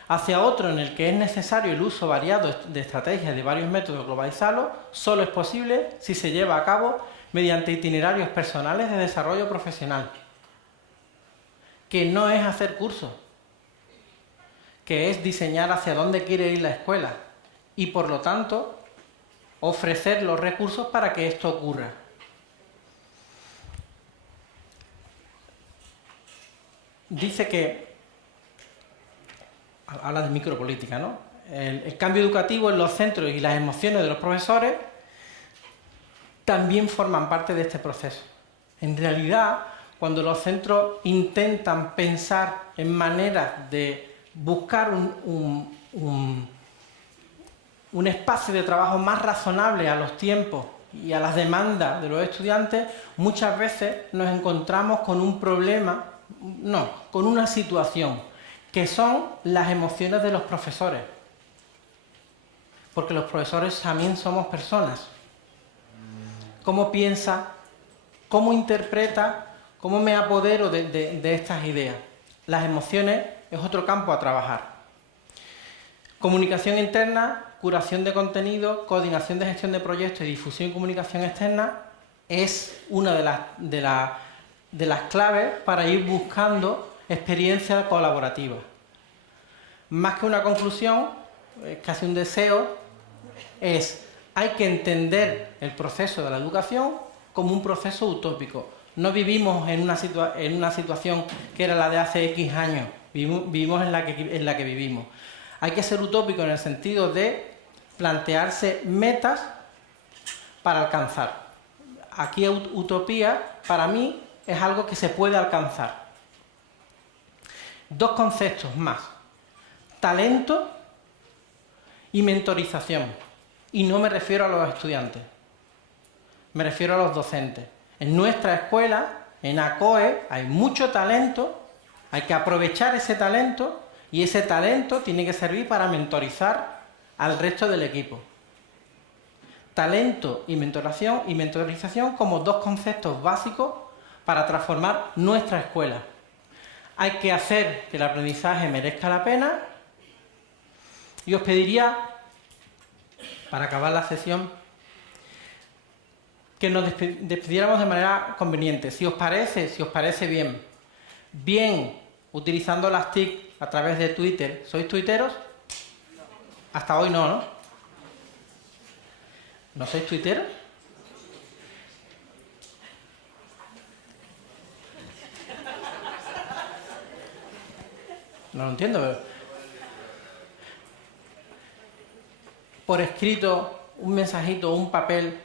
hacia otro en el que es necesario el uso variado de estrategias de varios métodos globalizados, solo es posible si se lleva a cabo mediante itinerarios personales de desarrollo profesional, que no es hacer cursos, que es diseñar hacia dónde quiere ir la escuela y, por lo tanto, ofrecer los recursos para que esto ocurra. Dice que, habla de micropolítica, ¿no? El cambio educativo en los centros y las emociones de los profesores también forman parte de este proceso. En realidad, cuando los centros intentan pensar en maneras de buscar un espacio de trabajo más razonable a los tiempos y a las demandas de los estudiantes, muchas veces nos encontramos con un problema, no, con una situación, que son las emociones de los profesores. Porque los profesores también somos personas. ¿Cómo piensa? ¿Cómo interpreta? ¿Cómo me apodero de estas ideas? Las emociones es otro campo a trabajar. Comunicación interna, curación de contenido, coordinación de gestión de proyectos y difusión y comunicación externa es una de las claves para ir buscando experiencia colaborativa. Más que una conclusión, casi un deseo, hay que entender el proceso de la educación como un proceso utópico. No vivimos en una situación que era la de hace X años, vivimos en la que vivimos. Hay que ser utópico en el sentido de plantearse metas para alcanzar. Aquí utopía, para mí, es algo que se puede alcanzar. Dos conceptos más: talento y mentorización. Y no me refiero a los estudiantes, me refiero a los docentes. En nuestra escuela, en ACOE, hay mucho talento, hay que aprovechar ese talento y ese talento tiene que servir para mentorizar al resto del equipo. Talento y mentorización como dos conceptos básicos para transformar nuestra escuela. Hay que hacer que el aprendizaje merezca la pena y os pediría, para acabar la sesión, que nos despidiéramos de manera conveniente. Si os parece bien, utilizando las TIC a través de Twitter. ¿Sois tuiteros? Hasta hoy no, ¿no? ¿No sois tuiteros? No lo entiendo, pero... por escrito, un mensajito, un papel,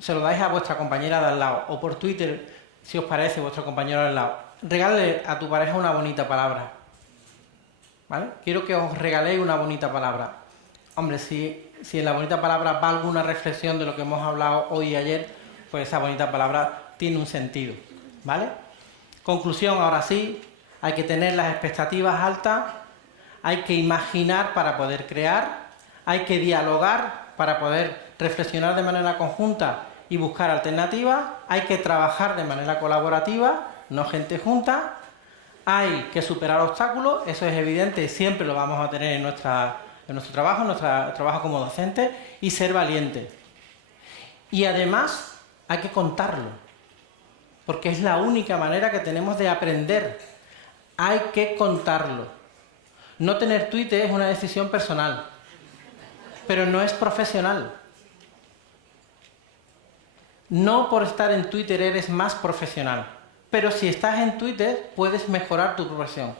se lo dais a vuestra compañera de al lado, o por Twitter, si os parece, vuestro compañero de al lado. Regale a tu pareja una bonita palabra, ¿vale? Quiero que os regaléis una bonita palabra. Hombre, si en la bonita palabra va alguna reflexión de lo que hemos hablado hoy y ayer, pues esa bonita palabra tiene un sentido, ¿vale? Conclusión, ahora sí, hay que tener las expectativas altas, hay que imaginar para poder crear, hay que dialogar para poder reflexionar de manera conjunta y buscar alternativas, hay que trabajar de manera colaborativa, no gente junta, hay que superar obstáculos, eso es evidente, siempre lo vamos a tener en nuestro trabajo como docente, y ser valiente. Y además hay que contarlo, porque es la única manera que tenemos de aprender. Hay que contarlo. No tener Twitter es una decisión personal, pero no es profesional. No por estar en Twitter eres más profesional, pero si estás en Twitter puedes mejorar tu profesión.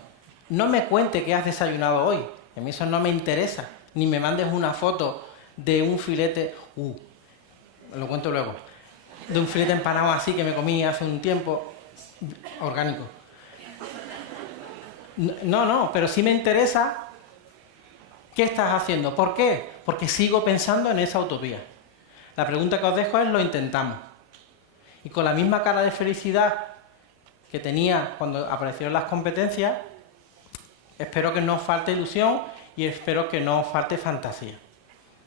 No me cuente que has desayunado hoy, a mí eso no me interesa, ni me mandes una foto de un filete, lo cuento luego, de un filete empanado así que me comí hace un tiempo, orgánico. No, pero sí me interesa qué estás haciendo. ¿Por qué? Porque sigo pensando en esa utopía. La pregunta que os dejo es: ¿lo intentamos? Y con la misma cara de felicidad que tenía cuando aparecieron las competencias, espero que no os falte ilusión y espero que no os falte fantasía.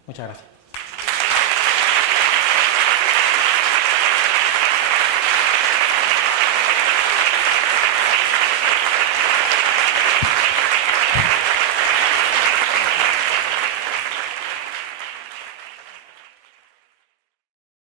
Muchas gracias.